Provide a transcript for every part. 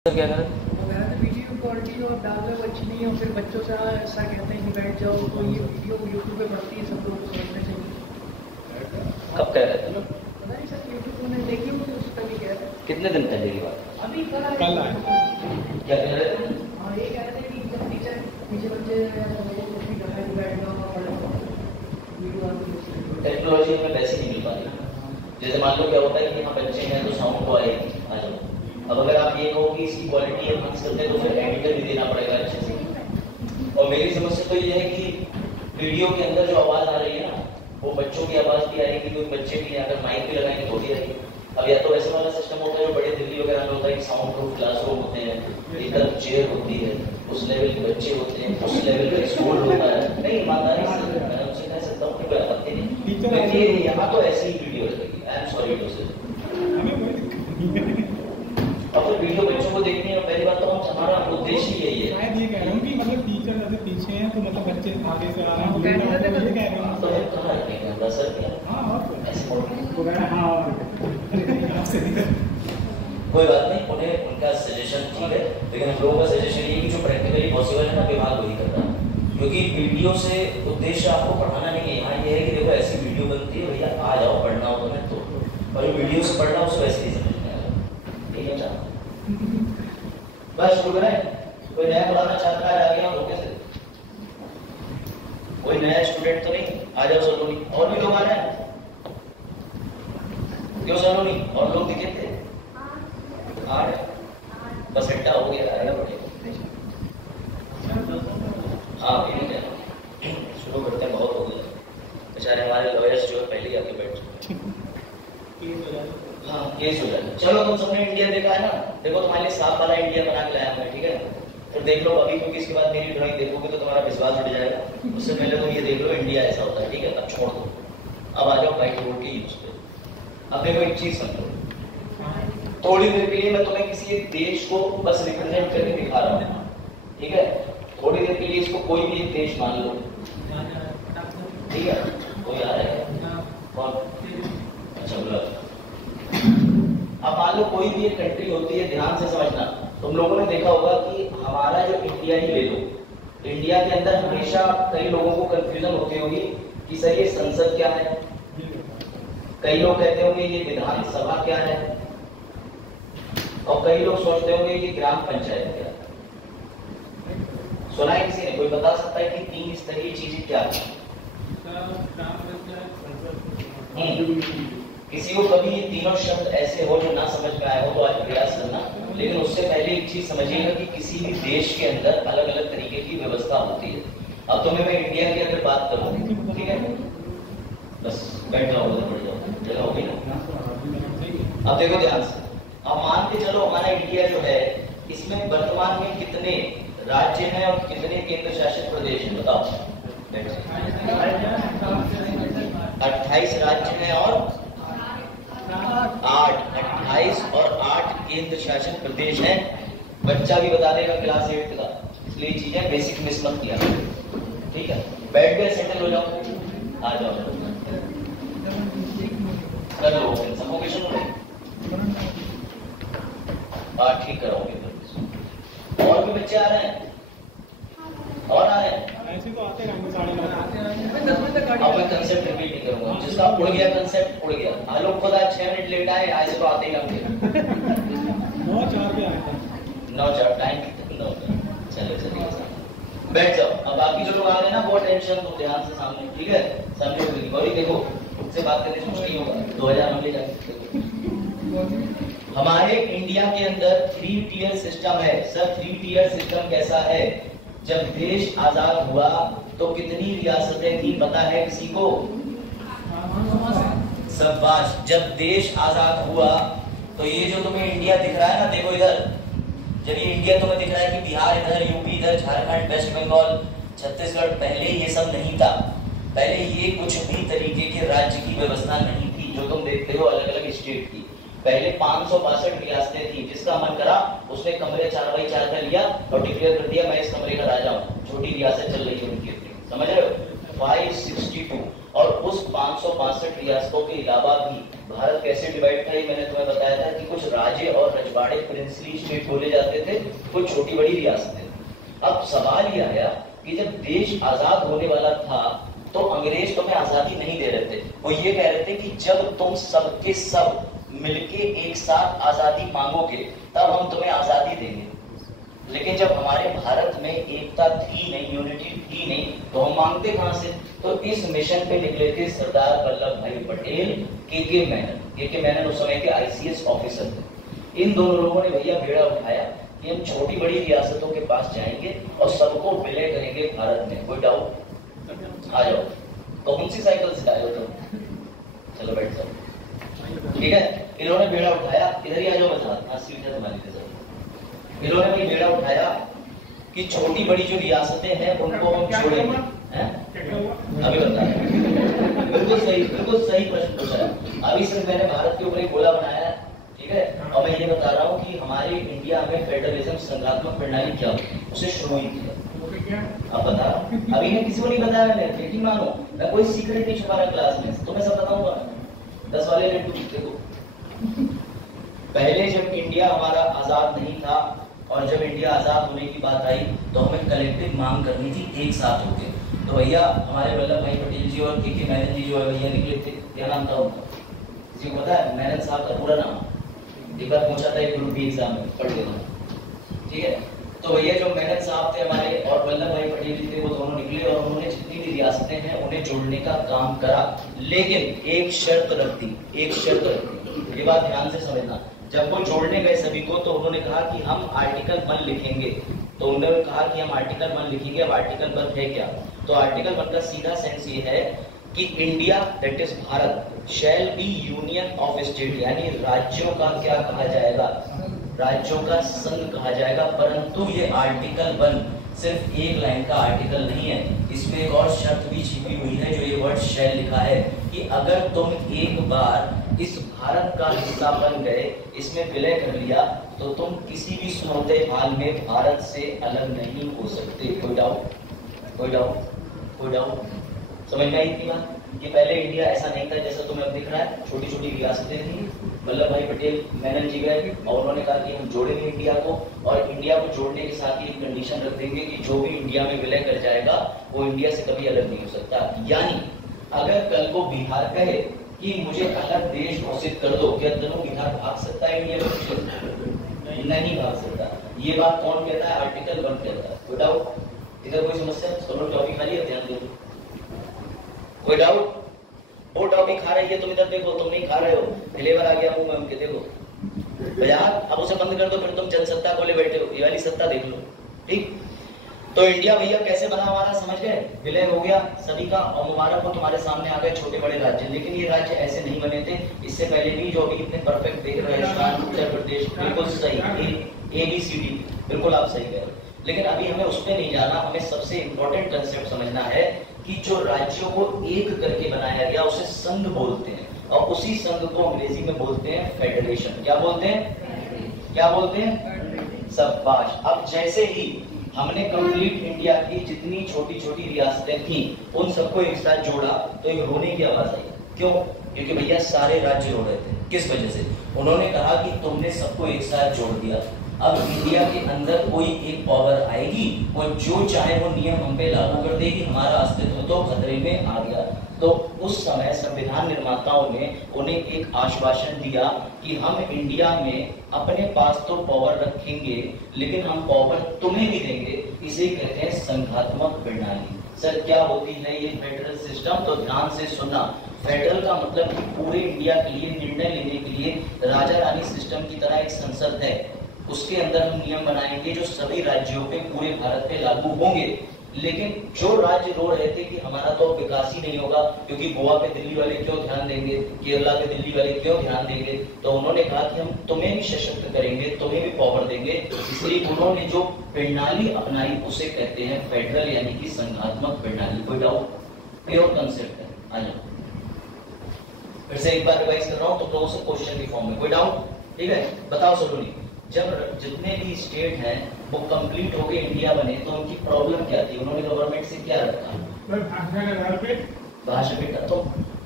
Sir क्या करें? Video quality और डाल रहे अच्छी नहीं है और फिर बच्चों से ऐसा कहते हैं कि बैठ जाओ, तो ये वीडियो यूट्यूब पे बढ़ती है, सब लोग को समझना चाहिए। कब कह रहे थे? पता नहीं सर, यूट्यूब में देखी होगी, उस पर भी कह रहे हैं। कितने दिन पहले की बात? अभी कल आए। क्या कह रहे थे? हाँ, ये कह रहे थे कि जब टीचर पीछे बच्चे कुछ भी घर में बैठ जाओ पढ़ो, वीडियो आती। टेक्नोलॉजी में वैसे नहीं मिल पाती। जैसे मान लो क्या होता है कि यहाँ बच्चे हैं तो साउंड को आएगी, आ जाओ। अब अगर आप ये कहो कि इसकी क्वालिटी एनहांस करते हैं तो फिर एडिटर भी देना पड़ेगा अच्छे से। और मेरी समस्या तो ये है कि वीडियो के अंदर जो आवाज आ रही है ना, वो बच्चों की आवाज भी आएगी, कोई बच्चे भी अगर माइक भी लगाएंगे तो भी आएगी। अब या तो ऐसे वाला सिस्टम होता है जो बड़े दिल्ली वगैरह में होता है कि साउंड प्रूफ क्लासरूम होते हैं, एक तरफ चेयर होती है, उस लेवल के बच्चे होते हैं, उस लेवल का स्कूल होता है। नहीं, ईमानदारी से मैं उनसे कह सकता हूँ कि कोई आपत्ति नहीं, लेकिन यहाँ तो ऐसी ही वीडियो लगेगी। आई एम सॉरी टू से। और फिर वीडियो बच्चों को देखनी है। पहली बात तो हमारा उद्देश्य यही है। मैं ये कह रहा हूँ कि मतलब टीचर जैसे पीछे हैं तो मतलब बच्चे आगे से आ रहे हैं, तो ये कह रहे हैं। तो कहाँ रखेंगे सर? क्या कोई बात नहीं, उन्हें उनका सजेशन ठीक है, लेकिन हम लोगों का सजेशन ये कि जो प्रैक्टिकली पॉसिबल है ना, विभाग वही करता है। क्योंकि वीडियो से उद्देश्य आपको पढ़ाना नहीं है। यहाँ ये है कि देखो ऐसी वीडियो बनती है, भैया आ जाओ, पढ़ना हो तो मैं तो, और जो वीडियो से पढ़ना उसे वैसे ही समझ में आएगा। ठीक है, बस शुरू करें। कोई नया पढ़ाना चाहता है आगे हम धोखे से? कोई नया स्टूडेंट तो नहीं? आ जाओ सलोनी। और भी लोग आ रहे हैं क्यों सलोनी? और लोग दिखे थे? आ रहे बस अड्डा हो गया, आएगा पड़ेगा। हाँ शुरू करते हैं, बहुत हो गया। बेचारे हमारे लॉयर्स जो है पहले ही आके बैठ चुके। हाँ केस हो जाए। चलो तुम सबने इंडिया देखा है ना, देखो तुम्हारे लिए साफ वाला इंडिया बना के लाया मैं, ठीक है? फिर देख लो अभी, क्योंकि इसके बाद मेरी ड्राइंग देखोगे तो तुम्हारा विश्वास उठ जाएगा। उससे पहले तुम ये देख लो इंडिया ऐसा होता है, ठीक है? अब छोड़ दो, अब आ जाओ व्हाइट बोर्ड के यूज पे। अब देखो एक चीज समझो, थोड़ी देर के लिए मैं तुम्हें किसी एक देश को बस रिप्रेजेंट करके दिखा रहा हूँ, ठीक है? थोड़ी देर के लिए इसको कोई भी एक देश मान लो, ठीक है? कोई आ रहा है? कौन? अच्छा बोला। अब मान लो कोई भी एक कंट्री होती है, ध्यान से समझना। तुम लोगों ने देखा होगा कि हमारा जो इंडिया ही ले लो, इंडिया के अंदर हमेशा कई लोगों को कंफ्यूजन होती होगी कि सर ये संसद क्या है, कई लोग कहते होंगे ये विधानसभा क्या है, और कई लोग सोचते होंगे कि ग्राम पंचायत क्या है। सुना है किसी ने? कोई बता सकता है कि तीन स्तरीय चीजें क्या है? किसी को कभी ये तीनों शब्द ऐसे हो जो ना समझ में आए हो तो आज प्रयास करना, लेकिन उससे पहले एक चीज समझिएगा कि किसी भी देश के अंदर अलग अलग तरीके की व्यवस्था होती है। अब तुम्हें मैं इंडिया की अगर बात करूं, ठीक है? बस बैठ जाओ, उधर बैठ जाओ, जगह होगी ना। अब देखो ध्यान से, अब मान के चलो हमारा इंडिया जो है, इसमें वर्तमान में कितने राज्य हैं और कितने केंद्र शासित प्रदेश हैं? बताओ। 28 राज्य हैं और 28 और 8 केंद्र शासित प्रदेश हैं। बच्चा भी बता देगा क्लास 8 का, इसलिए चीजें बेसिक मिस मत किया, ठीक है? बैठ गए, सेटल हो जाओ, आ जाओ, कर लो सफोकेशन हो गई, बात ठीक कराओगे। और भी बच्चे आ रहे हैं? और आ रहे हैं? ऐसे तो आते रहेंगे, साढ़े 9 अब मैं कंसेप्ट रिपीट नहीं करूंगा, जिसका उड़ गया कंसेप्ट उड़ गया। आलोक खुदा 6 मिनट लेट आए, आज तो आते ही लगे 9:04 पे आया था। 9:04 टाइम कितना होता है? चलो चलिए बैठ जाओ। अब बाकी जो लोग आ गए ना, वो टेंशन तो ध्यान से सामने, ठीक है? सामने गौरी देखो, उससे बात करने से मुश्किल होगा। 2000 हम ले जाते। हमारे इंडिया के अंदर 3 टियर सिस्टम है सर। 3 टियर सिस्टम कैसा है? जब देश आजाद हुआ तो कितनी रियासतें थी पता है किसी को? शाबाश। जब देश आजाद हुआ तो ये जो तुम्हें इंडिया दिख रहा है ना, देखो इधर, जब ये इंडिया तुम्हें दिख रहा है कि बिहार इधर, यूपी इधर, झारखंड, वेस्ट बंगाल, छत्तीसगढ़, पहले ये सब नहीं था। पहले ये कुछ भी तरीके के राज्य की व्यवस्था नहीं थी जो तुम देखते हो अलग अलग स्टेट की। पहले 562 रियासतें थी। जिसका मन करा उसने कमरे 4x4 का लिया और डिक्लेयर कर दिया मैं इस कमरे का राजा हूँ। छोटी रियासत चल रही है उनकी, समझ रहे हो? 562। और उस 562 रियासतों के अलावा भी भारत कैसे डिवाइड था ये मैंने तुम्हें बताया था कि कुछ राज्य और रजवाड़े प्रिंसली स्टेट बोले जाते थे, कुछ छोटी बड़ी रियासतें। अब सवाल ये आया कि जब देश आजाद होने वाला था तो अंग्रेज तुम्हें आजादी नहीं दे रहे थे। वो ये कह रहे थे कि जब तुम सबके सब मिलके एक साथ आजादी मांगोगे तब हम तुम्हें आजादी देंगे। लेकिन जब हमारे भारत में एकता थी नहीं, यूनिटी थी नहीं, तो हम मांगते कहां से? तो इस मिशन पे निकले थे सरदार वल्लभ भाई पटेल, के मेनन उस समय के आईसीएस ऑफिसर थे। इन दोनों लोगों ने भैया बेड़ा उठाया कि हम छोटी बड़ी रियासतों के पास जाएंगे और सबको विलय करेंगे भारत में। कोई डाउट? आ जाओ। कौन सी साइकिल से आए हो तुम? चलो बैठ जाओ। ठीक है, इन्होंने बेड़ा उठाया, इधर ही आ जाओ, बता सीधा तुम्हारी नजर। इन्होंने भी बेड़ा उठाया कि छोटी बड़ी जो रियासतें हैं उनको हम छोड़ेंगे। अभी बता, बिल्कुल सही प्रश्न पूछा है। अभी सिर्फ मैंने भारत के ऊपर एक गोला बनाया है, ठीक है, और मैं ये बता रहा हूँ कि हमारे इंडिया में फेडरलिज्म संघात्मक प्रणाली क्या होती है, उसे शुरू ही किया। आप बता, अभी ने किसी को नहीं बताया, मैंने यकीन मानो, मैं कोई सीक्रेट नहीं छुपा रहा क्लास में, तो मैं सब बताऊंगा। 10 वाले लड्डू देखो, पहले जब इंडिया हमारा आजाद नहीं था और जब इंडिया आजाद होने की बात आई तो हमें कलेक्टिव मांग करनी थी एक साथ होकर। तो भैया हमारे वल्लभ भाई पटेल जी और के मेनन जी जो है भैया निकले थे, क्या नाम था उनका? किसी को पता है मेनन साहब का पूरा नाम? एक बार पूछा था एक ग्रुप बी एग्जाम में, पढ़ लेना, ठीक है। तो भैया जो मेनन साहब थे हमारे और वल्लभ भाई पटेल जी थे, वो दोनों निकले और उन्होंने जितनी भी रियासतें हैं उन्हें जोड़ने का काम करा, लेकिन एक शर्त रख दी, एक शर्त रख दी। ये बात ध्यान से समझना। जब वो जोड़ने गए सभी को तो उन्होंने कहा कि हम आर्टिकल 1 लिखेंगे। तो उन्होंने कहा कि हम आर्टिकल 1 लिखेंगे। अब आर्टिकल 1 है क्या? तो आर्टिकल 1 का सीधा सेंस ये है कि India that is Bharat shall be union of state, यानी राज्यों का क्या कहा जाएगा? राज्यों का संघ कहा जाएगा। परंतु ये आर्टिकल 1 सिर्फ एक लाइन का आर्टिकल नहीं है, इसमें एक और शर्त भी छिपी हुई है जो ये वर्ड शैल लिखा है कि अगर तुम एक बार इस भारत का हिस्सा बन गए, इसमें विलय कर लिया, तो तुम किसी भी सूरत हाल में भारत से अलग नहीं हो सकते। कोई डाउट? कोई डाउट? कोई डाउट? समझ में आई इतनी बात कि पहले इंडिया ऐसा नहीं था जैसा तुम्हें अब दिख रहा है, छोटी छोटी रियासतें थी। वल्लभ भाई पटेल मेनन जी गए और उन्होंने कहा कि हम जोड़ेंगे इंडिया को, और इंडिया को जोड़ने के साथ ही एक कंडीशन रख देंगे कि जो भी इंडिया में विलय कर जाएगा वो इंडिया से कभी अलग नहीं हो सकता। यानी अगर कल को बिहार कहे कि मुझे अलग देश घोषित कर दो, क्या दोनों बिहार भाग सकता है इंडिया में? नहीं भाग सकता। ये बात कौन कहता है? आर्टिकल 1 कहता है। कोई डाउट? इधर कोई समस्या? सब लोग टॉपिक खाली है, ध्यान दो। कोई डाउट? वो टॉपिक खा रही है, तुम इधर देखो, तुम नहीं खा रहे हो, फ्लेवर आ गया मुंह में उनके, देखो यार। अब उसे बंद कर दो, फिर तुम जनसत्ता को ले बैठे हो, ये वाली सत्ता देख लो, ठीक। तो इंडिया भैया कैसे बना हमारा, समझ गए? विलय हो गया सभी का और मुबारक हो, तुम्हारे सामने आ गए छोटे बड़े राज्य। लेकिन ये राज्य ऐसे नहीं बने थे, इससे पहले भी जो अभी इतने परफेक्ट देख रहे हैं, राजस्थान, उत्तर प्रदेश, बिल्कुल सही, ABCD, बिल्कुल आप सही कह रहे। लेकिन अभी हमें उस पर नहीं जाना, हमें सबसे इंपॉर्टेंट कंसेप्ट समझना है कि जो राज्यों को एक करके बनाया गया उसे संघ बोलते हैं, और उसी संघ को अंग्रेजी में बोलते हैं फेडरेशन। क्या बोलते हैं? क्या बोलते हैं? शाबाश। अब जैसे ही हमने कंप्लीट इंडिया की जितनी छोटी छोटी रियासतें थी उन सबको एक साथ जोड़ा तो एक रोने की आवाज आई। क्यों? क्योंकि भैया सारे राज्य रो रहे थे। किस वजह से? उन्होंने कहा कि तुमने सबको एक साथ जोड़ दिया, अब इंडिया के अंदर कोई एक पावर आएगी और जो चाहे वो नियम हम पे लागू कर देगी, हमारा अस्तित्व तो खतरे में आ गया। तो उस समय संविधान निर्माताओं ने उन्हें एक आश्वासन दिया कि हम इंडिया में अपने पास तो पावर रखेंगे लेकिन हम पावर तुम्हें भी देंगे। इसे कहते हैं संघात्मक प्रणाली। सर क्या होती है ये फेडरल सिस्टम? तो ध्यान से सुनना। फेडरल का मतलब कि पूरे इंडिया के लिए निर्णय लेने के लिए राजा रानी सिस्टम की तरह एक संसद है, उसके अंदर हम नियम बनाएंगे जो सभी राज्यों पे, पूरे भारत पे लागू होंगे। लेकिन जो राज्य रो रहे थे कि हमारा तो विकास ही नहीं होगा क्योंकि गोवा पे दिल्ली वाले क्यों ध्यान देंगे, केरला पे दिल्ली वाले क्यों ध्यान देंगे, तो उन्होंने कहा कि हम तुम्हें भी सशक्त करेंगे, तुम्हें भी पावर देंगे। इसलिए उन्होंने जो प्रणाली अपनाई उसे कहते हैं फेडरल, यानी कि संघात्मक प्रणाली। कोई डाउट? प्योर कंसेप्ट है। आ जाओ, फिर से एक बार रिवाइज कर रहा हूँ तो से क्वेश्चन की फॉर्म में। कोई डाउट? ठीक है, बताओ सलोनी। जब जितने भी स्टेट हैं वो कंप्लीट हो गए, इंडिया बने, तो उनकी प्रॉब्लम क्या थी? उन्होंने गवर्नमेंट से क्या रखा? भाषा बेटा तो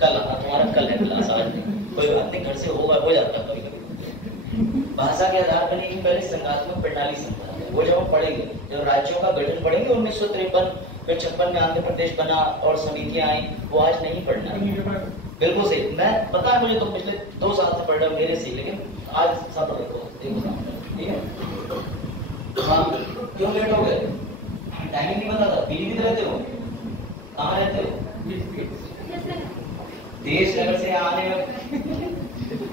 कल आना, तुम्हारा कल है क्लास, आज नहीं। कोई बात नहीं, घर से हो जाता है कभी कभी। भाषा के आधार पर नहीं, पहले संघात्मक प्रणाली संभा, वो जब हम पढ़ेंगे, जब राज्यों का गठन पढ़ेंगे 1953, फिर 56 में आंध्र प्रदेश बना और समितियां आई, वो आज नहीं पढ़ना है। बिल्कुल सही, मैं पता है मुझे, तो पिछले 2 साल से पढ़ रहा हूँ मेरे से, लेकिन आज सब देखो ठीक है। हाँ, क्यों लेट हो गए? टाइमिंग नहीं पता था। पीलीभीत रहते हो? कहाँ रहते हो? देश नगर से आने में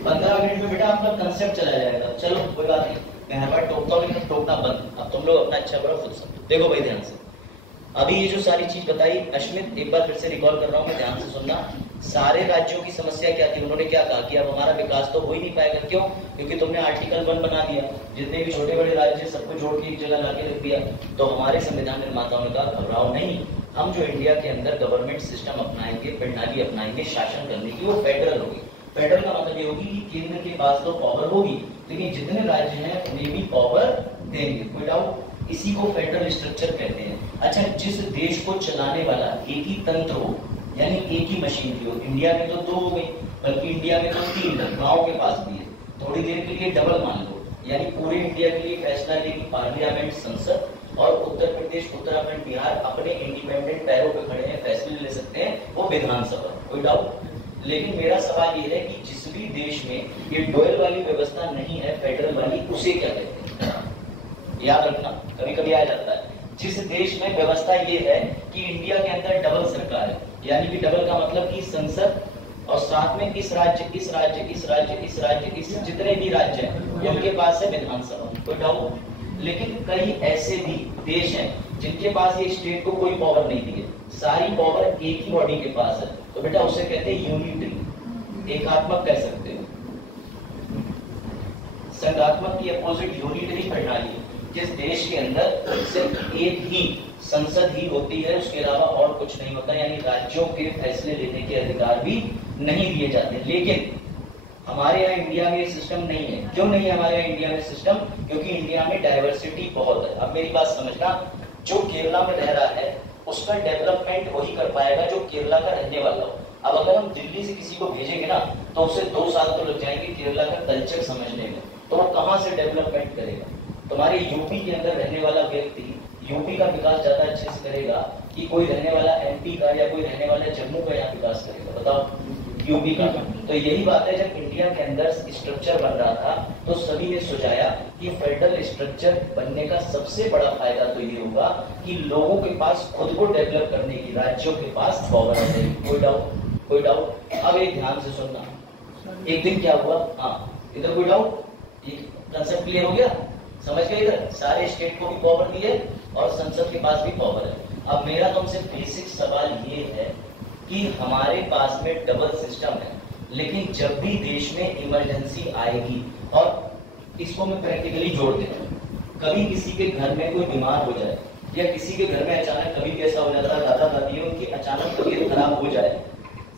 15 मिनट में बेटा आपका कंसेप्ट चला जाएगा। चलो कोई बात नहीं, मैं हर बार टोकता हूँ लेकिन टोकना बंद। अब तुम लोग अपना अच्छा करो, खुद समझो। देखो भाई ध्यान से, अभी ये जो सारी चीज बताई अश्मित, एक बार फिर से रिकॉल कर रहा हूँ मैं, ध्यान से सुनना। सारे राज्यों की समस्या क्या थी? उन्होंने क्या कहा कि अब हमारा विकास तो हो ही नहीं पाएगा। क्यों? क्योंकि तुमने आर्टिकल 1 बना दिया, जितने भी छोटे बड़े राज्य सबको जोड़ के एक जगह लाके रख दिया। तो हमारे संविधान निर्माताओं ने कहा घबराओ नहीं, हम जो इंडिया के अंदर गवर्नमेंट सिस्टम अपनाएंगे, प्रणाली अपनाएंगे शासन करने की, वो फेडरल होगी। फेडरल का मतलब ये होगी कि केंद्र के पास तो पावर होगी, लेकिन जितने राज्य हैं उन्हें भी पावर देंगे। कोई डाउट? इसी को फेडरल स्ट्रक्चर कहते हैं। अच्छा, जिस देश को चलाने वाला एक ही तंत्र हो, यानी एक ही मशीन की हो, इंडिया में तो 2 हो गई, बल्कि इंडिया में तो 3 गाँव के पास भी है, थोड़ी देर के लिए डबल मान लो, यानी पूरे इंडिया के लिए फैसला लेगी पार्लियामेंट, संसद, और उत्तर प्रदेश, उत्तराखंड, बिहार अपने इंडिपेंडेंट पैरों पे खड़े हैं, फैसले ले सकते हैं, वो विधानसभा। कोई डाउट? लेकिन मेरा सवाल ये है कि जिस भी देश में ये डुअल वाली व्यवस्था नहीं है, फेडरल वाली, उसे क्या कहते हैं? याद रखना, कभी कभी आ जाता है। जिस देश में व्यवस्था ये है कि इंडिया के अंदर डबल सरकार है, यानी कि डबल का मतलब कि संसद और साथ में इस राज्य, इस राज्य, इस राज्य, इस राज्य, इस जितने भी राज्य हैं उनके पास है विधानसभा। कोई डाउट? लेकिन कई ऐसे भी देश हैं जिनके पास ये स्टेट को कोई पावर नहीं दी है, सारी पावर एक ही बॉडी के पास है, तो बेटा उसे कहते हैं यूनिटरी, एकात्मक कह सकते हो। संघात्मक की अपोजिट यूनिटरी प्रणाली है, जिस देश के अंदर सिर्फ एक ही संसद ही होती है, उसके अलावा और कुछ नहीं होता, यानी राज्यों के फैसले लेने के अधिकार भी नहीं दिए जाते। लेकिन हमारे यहाँ इंडिया में सिस्टम नहीं है। क्यों नहीं है हमारे यहाँ इंडिया में सिस्टम? क्योंकि इंडिया में डाइवर्सिटी बहुत है। अब मेरी बात समझना, जो केरला में रह रहा है उसका डेवलपमेंट वही कर पाएगा जो केरला का रहने वाला हो। अब अगर हम दिल्ली से किसी को भेजेंगे ना, तो उसे 2 साल तो लग जाएंगे केरला का कल्चर समझने में, तो वो कहाँ से डेवलपमेंट करेगा? तुम्हारे यूपी के अंदर रहने वाला व्यक्ति यूपी का विकास ज्यादा अच्छे से करेगा कि कोई रहने वाला एमपी का या कोई रहने वाला जम्मू का यहाँ विकास करेगा? बताओ, यूपी का। तो यही बात है, जब इंडिया के अंदर स्ट्रक्चर बन रहा था तो सभी ने सुझाया कि फेडरल स्ट्रक्चर बनने का सबसे बड़ा फायदा तो ये होगा कि लोगों के पास खुद को डेवलप करने की, राज्यों के पास पावर है। कोई डाउट? कोई डाउट? अब एक ध्यान से सुनना, एक दिन क्या हुआ? हाँ, इधर कोई डाउट? ये कंसेप्ट क्लियर हो गया? समझ गए? इधर सारे स्टेट को भी पावर दी है और संसद के पास भी पावर है। अब मेरा तुमसे बेसिक सवाल ये है कि हमारे पास में डबल सिस्टम है, लेकिन जब भी देश में इमरजेंसी आएगी, और इसको मैं प्रैक्टिकली जोड़ देता हूँ, कभी किसी के घर में कोई बीमार हो जाए या किसी के घर में अचानक कभी भी ऐसा हो जाता है, दादा दादी उनकी अचानक तबीयत खराब हो जाए,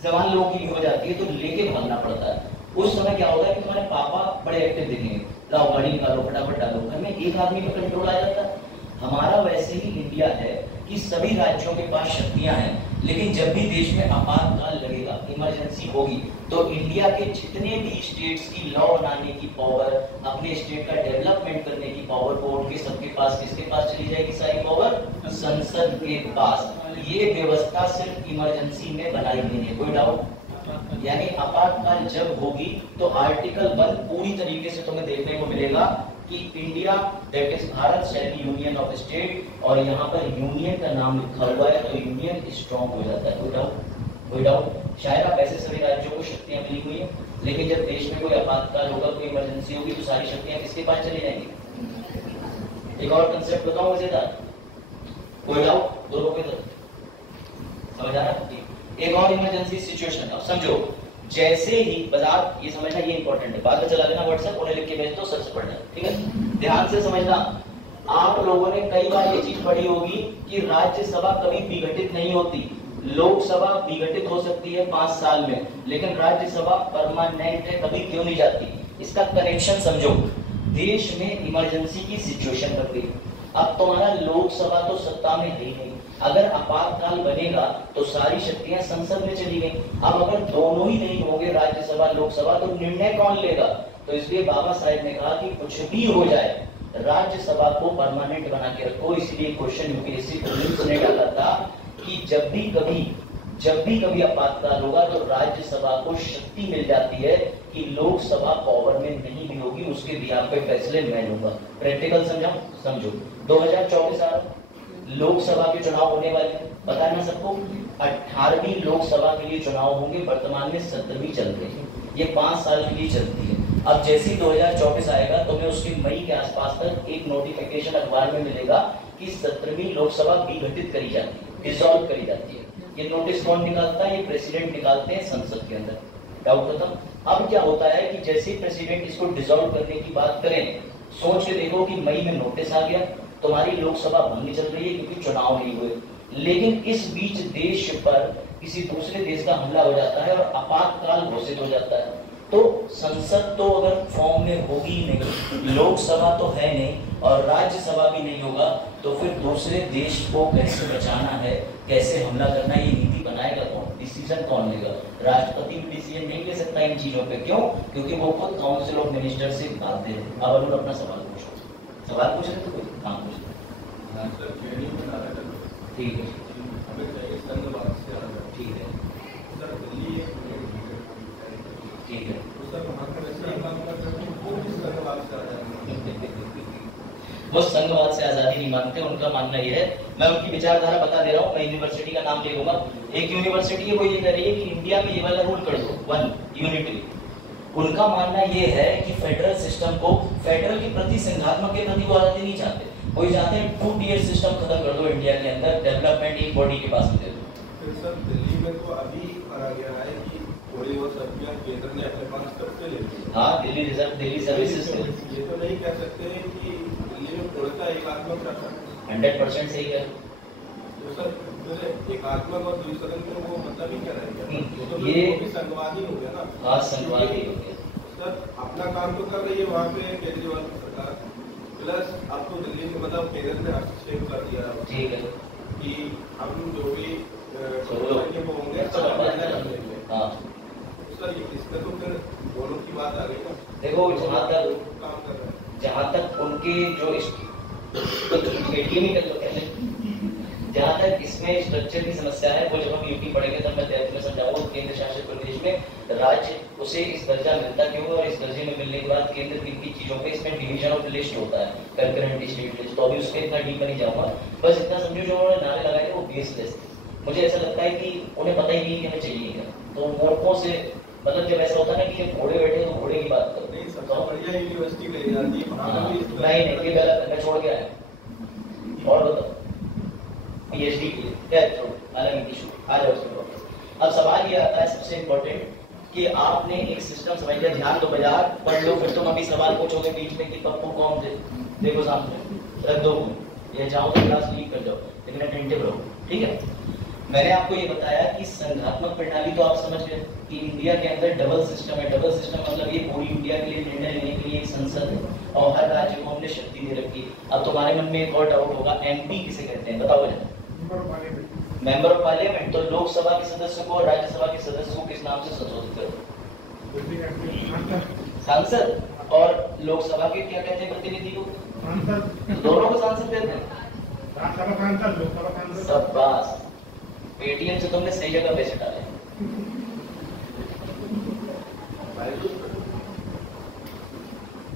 जवान लोगों की हो जाती है, तो लेके भागना पड़ता है। उस समय क्या होता है कि तुम्हारे पापा बड़े एक्टिव दिखेंगे, लाओ गाड़ी निकालो, फटाफट डालो, घर में एक आदमी पर कंट्रोल आ जाता है। हमारा वैसे ही इंडिया है कि सभी राज्यों के पास शक्तियां हैं, लेकिन जब भी देश में आपातकाल लगेगा, इमरजेंसी होगी, तो इंडिया के जितने भी स्टेट्स की लॉ बनाने की पावर, अपने स्टेट का डेवलपमेंट करने की पावर, वोट के सबके पास, किसके पास चली जाएगी सारी पावर? संसद के पास। ये व्यवस्था सिर्फ इमरजेंसी में बनाई गई है। कोई डाउट? यानी आपातकाल जब होगी तो आर्टिकल 1 पूरी तरीके से तुम्हें देखने को मिलेगा कि India that is Bharat shall union of state, और यहाँ पर यूनियन का नाम लिखा हुआ है, तो यूनियन स्ट्रॉन्ग हो जाता है। कोई डाउट? कोई डाउट? शायद आप ऐसे सभी राज्यों को शक्तियां मिली हुई है, लेकिन जब देश में कोई आपातकाल होगा, कोई इमरजेंसी होगी, तो सारी शक्तियां किसके पास चली जाएंगी? एक और कंसेप्ट बताऊं मजेदार? कोई डाउट? दोनों को इधर समझ आ रहा? एक और इमरजेंसी सिचुएशन, अब समझो, जैसे ही बाजार, ये समझना, ये इंपॉर्टेंट है, बाद में चला देना व्हाट्सएप, उन्हें लिख के भेज दो, सबसे पढ़ना, ठीक है? ध्यान से समझना। आप लोगों ने कई बार ये चीज पढ़ी होगी कि राज्यसभा कभी विघटित नहीं होती, लोकसभा विघटित हो सकती है 5 साल में, लेकिन राज्यसभा परमानेंट है, कभी क्यों नहीं जाती? इसका कनेक्शन समझो। देश में इमरजेंसी की सिचुएशन बन गई, अब तुम्हारा लोकसभा तो सत्ता में है ही नहीं, अगर आपातकाल बनेगा तो सारी शक्तियां संसद में चली गई। अब अगर दोनों ही नहीं होंगे, राज्यसभा लोकसभा, तो निर्णय कौन लेगा? तो इसलिए बाबा साहेब ने कहा कि कुछ भी हो जाए राज्यसभा को परमानेंट बना के रखो। इसलिए क्वेश्चन यूपीएससी प्रीलिम्स ने डाला था कि जब भी कभी आपातकाल होगा तो राज्यसभा को शक्ति मिल जाती है कि लोकसभा पावर में नहीं भी होगी, उसके बिहाफ पे फैसले मैं लूंगा। प्रैक्टिकल समझो 2024 आ रहा, लोकसभा के चुनाव होने वाले हैं, पता है ना सबको। 18वीं लोकसभा के लिए चुनाव होंगे, वर्तमान में 17वीं चल रही है, ये 5 साल के लिए चलती है। अब जैसे ही 2024 आएगा तो मैं उसके मई के आसपास तक एक नोटिफिकेशन अखबार में मिलेगा कि 17वीं लोकसभा विघटित करी जाती है, डिसॉल्व करी जाती है। ये नोटिस कौन निकालता है? ये प्रेसिडेंट निकालते हैं संसद के अंदर। डाउट खत्म। अब क्या होता है कि जैसे ही प्रेसिडेंट इसको डिसॉल्व करने की बात करें, सोच के देखो कि मई में नोटिस आ गया, तुम्हारी लोकसभा भंग चल रही है क्योंकि चुनाव नहीं हुए, लेकिन इस बीच देश पर किसी दूसरे देश का हमला हो जाता है और आपातकाल घोषित हो जाता है, तो संसद तो अगर फॉर्म में होगी ही नहीं, लोकसभा तो है नहीं और राज्यसभा भी नहीं होगा, तो फिर दूसरे देश को कैसे बचाना है, कैसे हमला करना है, ये नीति बनाएगा कौन? डिसीजन कौन लेगा? राष्ट्रपति भी डिसीजन नहीं ले सकता इन चीजों पे। क्यों? क्योंकि वो खुद काउंसिल ऑफ मिनिस्टर से बात दे रहे हैं। अब अरुण अपना सवाल पूछो। सवाल पूछ रहे थे कोई? हाँ पूछ। ठीक है, ठीक है, ठीक है। वो संघवाद से आजादी नहीं मानते, उनका मानना ये है, मैं उनकी विचारधारा बता दे रहा हूँ, मैं यूनिवर्सिटी का नाम ले लूंगा। एक यूनिवर्सिटी है वो ये कह रही है कि इंडिया में ये वाला रूल कर दो, 1 यूनिटी। उनका मानना ये है कि फेडरल सिस्टम को, फेडरल के प्रति, संघात्मक के प्रति वो आजादी नहीं चाहते, वो चाहते हैं 2 टियर सिस्टम खत्म कर दो इंडिया के अंदर, डेवलपमेंट एक बॉडी के पास दे दो। सर दिल्ली में तो अभी करा गया है कि थोड़ी बहुत सब्जियां केंद्र ने अपने पास कब्जे ले ली। हाँ, दिल्ली रिजर्व, दिल्ली सर्विसेज से ये तो नहीं कह सकते कि दिल्ली में थोड़ा एकात्मक रखा 100% सही है। तो सर एकात्मक और द्विसदन में वो मतलब ही क्या रहेगा? ये भी संघवादी हो गया ना। हाँ, संघवादी हो गया। सर अपना काम तो कर रही है वहाँ पे केजरीवाल सरकार, प्लस अब तो दिल्ली में मतलब केंद्र ने हस्तक्षेप कर दिया है। ठीक है कि हम जो भी होंगे हाँ सर, इसमें तो फिर दोनों की बात आ गई ना। देखो, जहाँ तक काम कर रहे हैं, जहाँ तक उनके जो जहाँ तक इसमें स्ट्रक्चर की समस्या है, वो जब हम यूपी पढ़ेंगे तब मैं में समझाऊंगा। केंद्र शासित प्रदेश में राज्य उसे इस दर्जा मिलता क्यों है और इस दर्जे में मिलने के बाद केंद्र की चीजों पे इसमें डिवीजन ऑफ लिस्ट होता है, कंकरेंट स्टेट लिस्ट। तो अभी उसके इतना डीप में नहीं जाऊंगा, बस इतना समझो जो उन्होंने नारे लगाए थे वो बेसलेस थे। मुझे ऐसा लगता है कि उन्हें पता ही नहीं कि हमें चाहिए क्या, तो मूर्खों से, मतलब जब ऐसा होता है ना कि घोड़े बैठे तो घोड़े की बात करो। नहीं सबसे बढ़िया यूनिवर्सिटी ले जाती है, नहीं, ये गलत है, मैं छोड़ के आया। और बताओ पीएचडी के लिए अलग इशू आ जाओ उसमें वापस। अब सवाल ये आता है सबसे इम्पोर्टेंट कि आपने एक सिस्टम समझ लिया, ध्यान दो, बाजार पढ़ लो, फिर तुम अभी सवाल पूछोगे बीच में कि पप्पू कौन थे, देखो सामने रख दो या जाओ तो क्लास लीव कर जाओ, लेकिन अटेंटिव रहो। ठीक है, मैंने आपको ये बताया कि संघात्मक प्रणाली तो आप समझ गए कि इंडिया के अंदर डबल सिस्टम है। डबल सिस्टम मतलब ये पूरी इंडिया के लिए निर्णय लेने के लिए एक संसद है और हर राज्य को हमने शक्ति दे रखी है। अब तुम्हारे मन में एक और डाउट होगा, एमपी किसे कहते हैं, बताओ मुझे। Member of parliament. तो लोकसभा के सदस्य को और राज्यसभा के सदस्य को किस नाम से संशोधित करो? सांसद। और लोकसभा के क्या कहते हैं प्रतिनिधि को? दोनों को सांसद कहते हैं। शाबाश, पेटीएम से तुमने सही जगह पैसे डाले।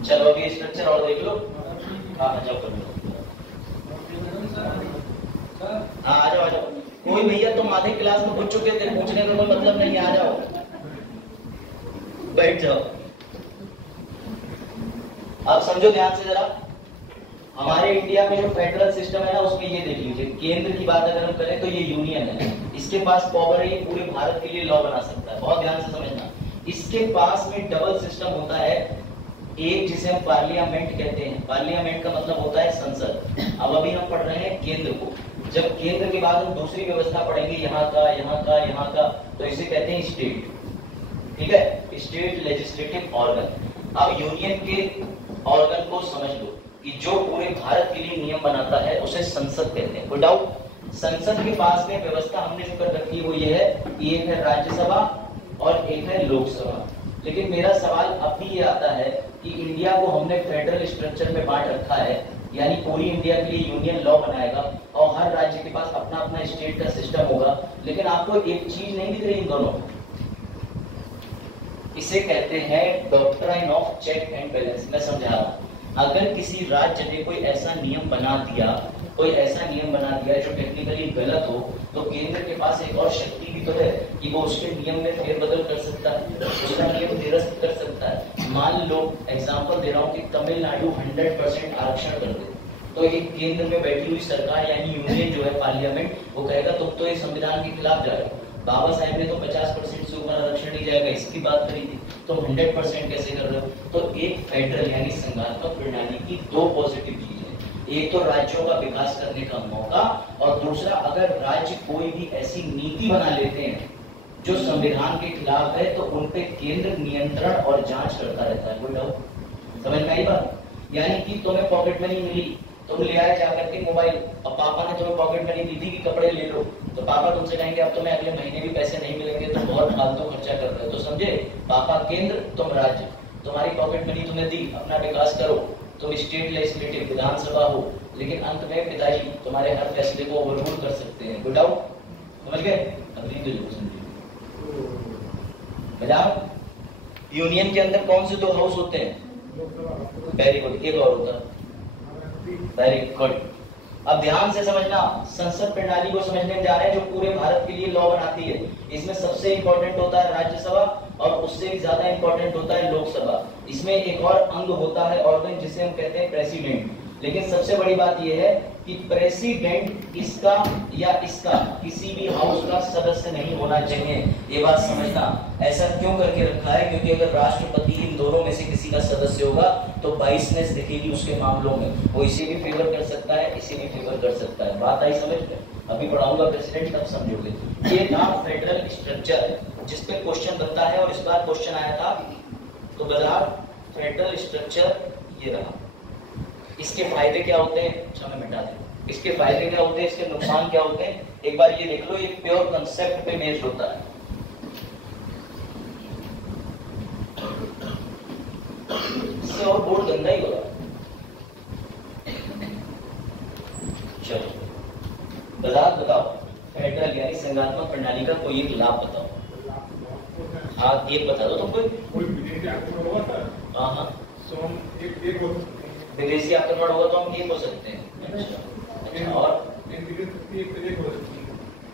चलो अभी स्ट्रक्चर और देख लो। हाँ जाओ कर लो। हाँ आ जाओ, आ जाओ। कोई भैया तुम आधे क्लास में पूछ चुके थे, पूछने का कोई मतलब नहीं, आ जाओ बैठ जाओ। अब समझो ध्यान से जरा, हमारे इंडिया में जो फेडरल सिस्टम है ना, उसमें ये देख लीजिए, केंद्र की बात अगर हम करें तो ये यूनियन है, इसके पास पावर है, ये पूरे भारत के लिए लॉ बना सकता है। बहुत ध्यान से समझना, इसके पास में डबल सिस्टम होता है, एक जिसे हम पार्लियामेंट कहते हैं। पार्लियामेंट का मतलब होता है संसद। अब अभी हम पढ़ रहे हैं केंद्र को, जब केंद्र के बाद हम दूसरी व्यवस्था पढ़ेंगे, यहाँ का, यहाँ का, यहाँ का, तो इसे कहते हैं स्टेट। ठीक है, स्टेट लेजिस्लेटिव ऑर्गन। अब यूनियन के ऑर्गन को समझ लो कि जो पूरे भारत के लिए नियम बनाता है उसे संसद कहते हैं। कोई डाउट? संसद के पास में व्यवस्था हमने जो कर रखी है वो ये है कि एक है राज्यसभा और एक है लोकसभा। लेकिन मेरा सवाल अब भी ये आता है कि इंडिया को हमने फेडरल स्ट्रक्चर में बांट रखा है, यानी पूरी इंडिया के लिए यूनियन लॉ बनाएगा और हर राज्य के पास अपना अपना स्टेट का सिस्टम होगा, लेकिन आपको एक चीज नहीं दिख रही इन दोनों। इसे कहते हैं doctrine of check and balance. मैं समझा रहा हूं, अगर किसी राज्य ने कोई ऐसा नियम बना दिया जो टेक्निकली गलत हो, तो केंद्र के पास एक और शक्ति भी तो है कि वो उसके नियम में फेरबदल कर सकता है, उसका नियम निरस्त कर सकता है। मान लो एग्जांपल दे रहा हूं कि तमिलनाडु 100% आरक्षण कर दे, तो एक केंद्र में बैठी हुई सरकार यानी यूनियन जो है पार्लियामेंट, वो कहेगा तुम तो ये संविधान के खिलाफ जा रहे हो, बाबा साहेब ने तो 50% से ऊपर आरक्षण नहीं जाएगा इसकी बात करी थी, तो 100% कैसे कर रहे हो? तो एक फेडरल यानी संघात्मक प्रणाली की दो पॉजिटिव चीजें, एक तो राज्यों का विकास करने का मौका, और दूसरा अगर राज्य कोई भी ऐसी नीति बना लेते हैं जो संविधान के खिलाफ है तो उन पे केंद्र नियंत्रण और जांच करता रहता है। कोई डाउट? समझ में आई बात? यानी कि तुम्हें पॉकेट मनी मिली, तुम ले आए जाकर के मोबाइल, और पापा ने तुम्हें पॉकेट मनी दी थी कि कपड़े ले लो, तो पापा तुमसे कहेंगे अब तुम्हें अगले महीने भी पैसे नहीं मिलेंगे, तुम बहुत फालतू खर्चा कर रहे हो। तो समझे, पापा केंद्र, तुम राज्य, तुम्हारी पॉकेट मनी तुम्हें दी, अपना विकास करो, तुम स्टेट लेजिस्लेटिव विधानसभा हो, लेकिन अंत में पिताजी तुम्हारे हर फैसले को ओवररूल कर सकते हैं। कोई डाउट? समझ गए? अभी तो जरूर समझिए। यूनियन के अंदर कौन से दो हाउस होते हैं? Very good. एक और होता है, वेरी गुड। अब ध्यान से समझना, संसद प्रणाली को समझने में जा रहे हैं जो पूरे भारत के लिए लॉ बनाती है। इसमें सबसे इंपॉर्टेंट होता है राज्यसभा और उससे भी ज्यादा इंपॉर्टेंट होता है लोकसभा। इसमें एक और अंग होता है ऑर्गन जिसे हम कहते हैं प्रेसिडेंट। लेकिन सबसे बड़ी बात यह है कि प्रेसिडेंट इसका या इसका किसी भी हाउस का सदस्य नहीं होना चाहिए। ये बात समझना। ऐसा क्यों करके रखा है? क्योंकि अगर राष्ट्रपति इन दोनों में से किसी का सदस्य होगा तो बाइसनेस दिखेगी उसके मामलों में, वो इसे भी फेवर कर सकता है, इसे भी फेवर कर सकता है। बात आई समझ में? अभी पढ़ाऊंगा प्रेसिडेंट, तब समझोगे। ये ना फेडरल स्ट्रक्चर जिसपे क्वेश्चन बनता है, और इस बार क्वेश्चन आया था, तो बता फेडरल स्ट्रक्चर ये रहा। इसके फायदे क्या होते हैं? अच्छा मैं मिटा दूं। इसके फायदे क्या होते हैं, इसके नुकसान क्या होते हैं, एक बार ये देख लो। ये प्योर कंसेप्ट पे बेस्ड होता है। इससे और बोर्ड गंदा ही होगा। चलो बताओ फेडरल यानी संघात्मक प्रणाली का कोई एक लाभ बताओ। हाँ एक बता दो तुमको। हाँ विदेशी आक्रमण होगा तो हम एक हो सकते हैं। अच्छा और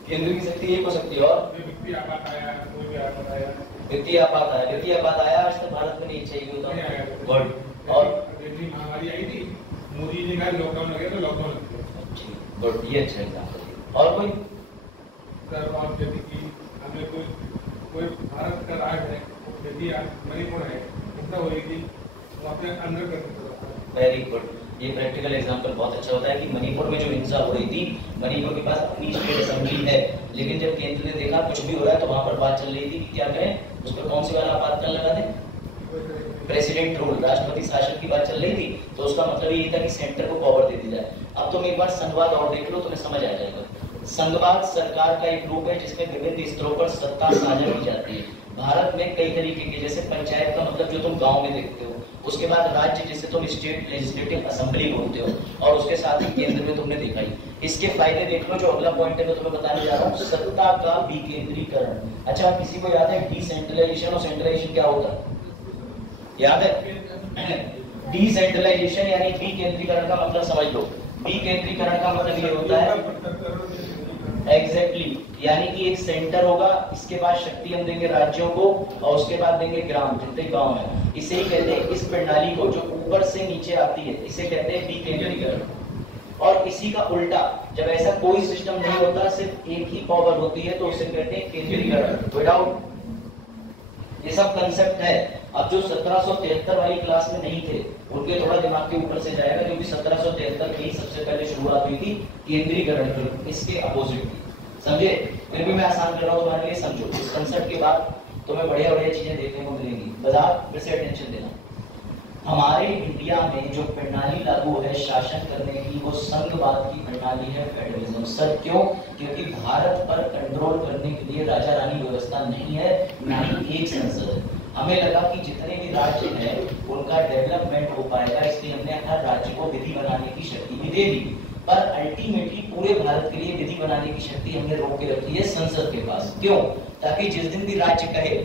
केंद्र की शक्ति एक हो सकती है। और वित्तीय आपात आया, वित्तीय आपात आया आज तक भारत में नहीं चाहिए होता। गुड। और महामारी आई थी, मोदी जी का लॉकडाउन लगे तो लॉकडाउन। गुड, ये अच्छा एग्जाम्पल। और कोई आप यदि कि हमें कोई भारत का राज है, यदि मणिपुर है, ऐसा होगी वहाँ पे अंदर कर। Very good. ये प्रैक्टिकल एग्जांपल बहुत अच्छा होता है कि मणिपुर में जो हिंसा हो रही थी, मणिपुर के पास अपनी स्टेट असेंबली है, लेकिन जब केंद्र ने देखा कुछ भी हो रहा है तो वहां पर बात चल रही थी कि क्या करें, उस पर कौन सी वाला आपातकाल लगा दें, प्रेसिडेंट रूल, राष्ट्रपति शासन की बात चल रही थी। तो उसका मतलब ये था कि सेंटर को पावर दे दी जाए। अब तुम एक बार संघवाद और देख लो, तुम्हें समझ आ जाएगा। संघवाद सरकार का एक रूप है जिसमें विभिन्न स्तरों पर सत्ता साझा की जाती है। भारत में कई तरीके के, जैसे पंचायत का मतलब जो तुम गांव में देखते हो, उसके बाद राज्य जिसे तुम स्टेट लेजिस्लेटिव असेंबली बोलते हो, और उसके साथ ही केंद्र में तुमने देखा ही। इसके फायदे देख लो, जो अगला पॉइंट है मैं तुम्हें बताने जा रहा हूँ, सत्ता का विकेंद्रीकरण। अच्छा किसी को याद है डिसेंट्रलाइजेशन और सेंट्रलाइजेशन क्या होता है? याद है? डिसेंट्रलाइजेशन यानी विकेंद्रीकरण का मतलब समझ लो। विकेंद्रीकरण का मतलब ये होता है एग्जैक्टली, यानी कि एक सेंटर होगा, इसके बाद शक्ति हम देंगे राज्यों को, और उसके बाद देंगे ग्राम, जितने गांव है। इसे ही कहते हैं, इस प्रणाली को जो ऊपर से नीचे आती है इसे कहते हैं विकेंद्रीकरण। और इसी का उल्टा, जब ऐसा कोई सिस्टम नहीं होता, सिर्फ एक ही पावर होती है, तो उसे कहते हैं केंद्रीकरण। विदाउट ये सब कंसेप्ट है। अब जो 1773 वाली क्लास में नहीं थे उनके थोड़ा दिमाग के ऊपर से जाएगा, क्योंकि 1773 में ही सबसे पहले शुरुआत हुई थी केंद्रीकरण की, इसके अपोजिट थी। समझे? फिर भी मैं आसान कर रहा हूँ तुम्हारे लिए, समझो। इस कंसेप्ट के बाद तुम्हें बढ़िया बढ़िया चीजें देखने को मिलेंगी। बता, फिर से अटेंशन देना। हमारे इंडिया में जो प्रणाली लागू है शासन करने की, वो संघवाद की प्रणाली है, फेडरलिज्म। सर क्यों? क्योंकि भारत पर कंट्रोल करने के लिए राजा रानी व्यवस्था नहीं है, ना ही एक संसद है। हमें लगा कि जितने भी राज्य हैं उनका डेवलपमेंट हो पाएगा, इसलिए हमने हर राज्य को विधि बनाने की शक्ति भी दे दी। पर अल्टीमेटली पूरे भारत के लिए विधि बनाने की शक्ति हमने रोक के रखी है संसद के पास। क्यों? ताकि जिस दिन भी राज्य कहे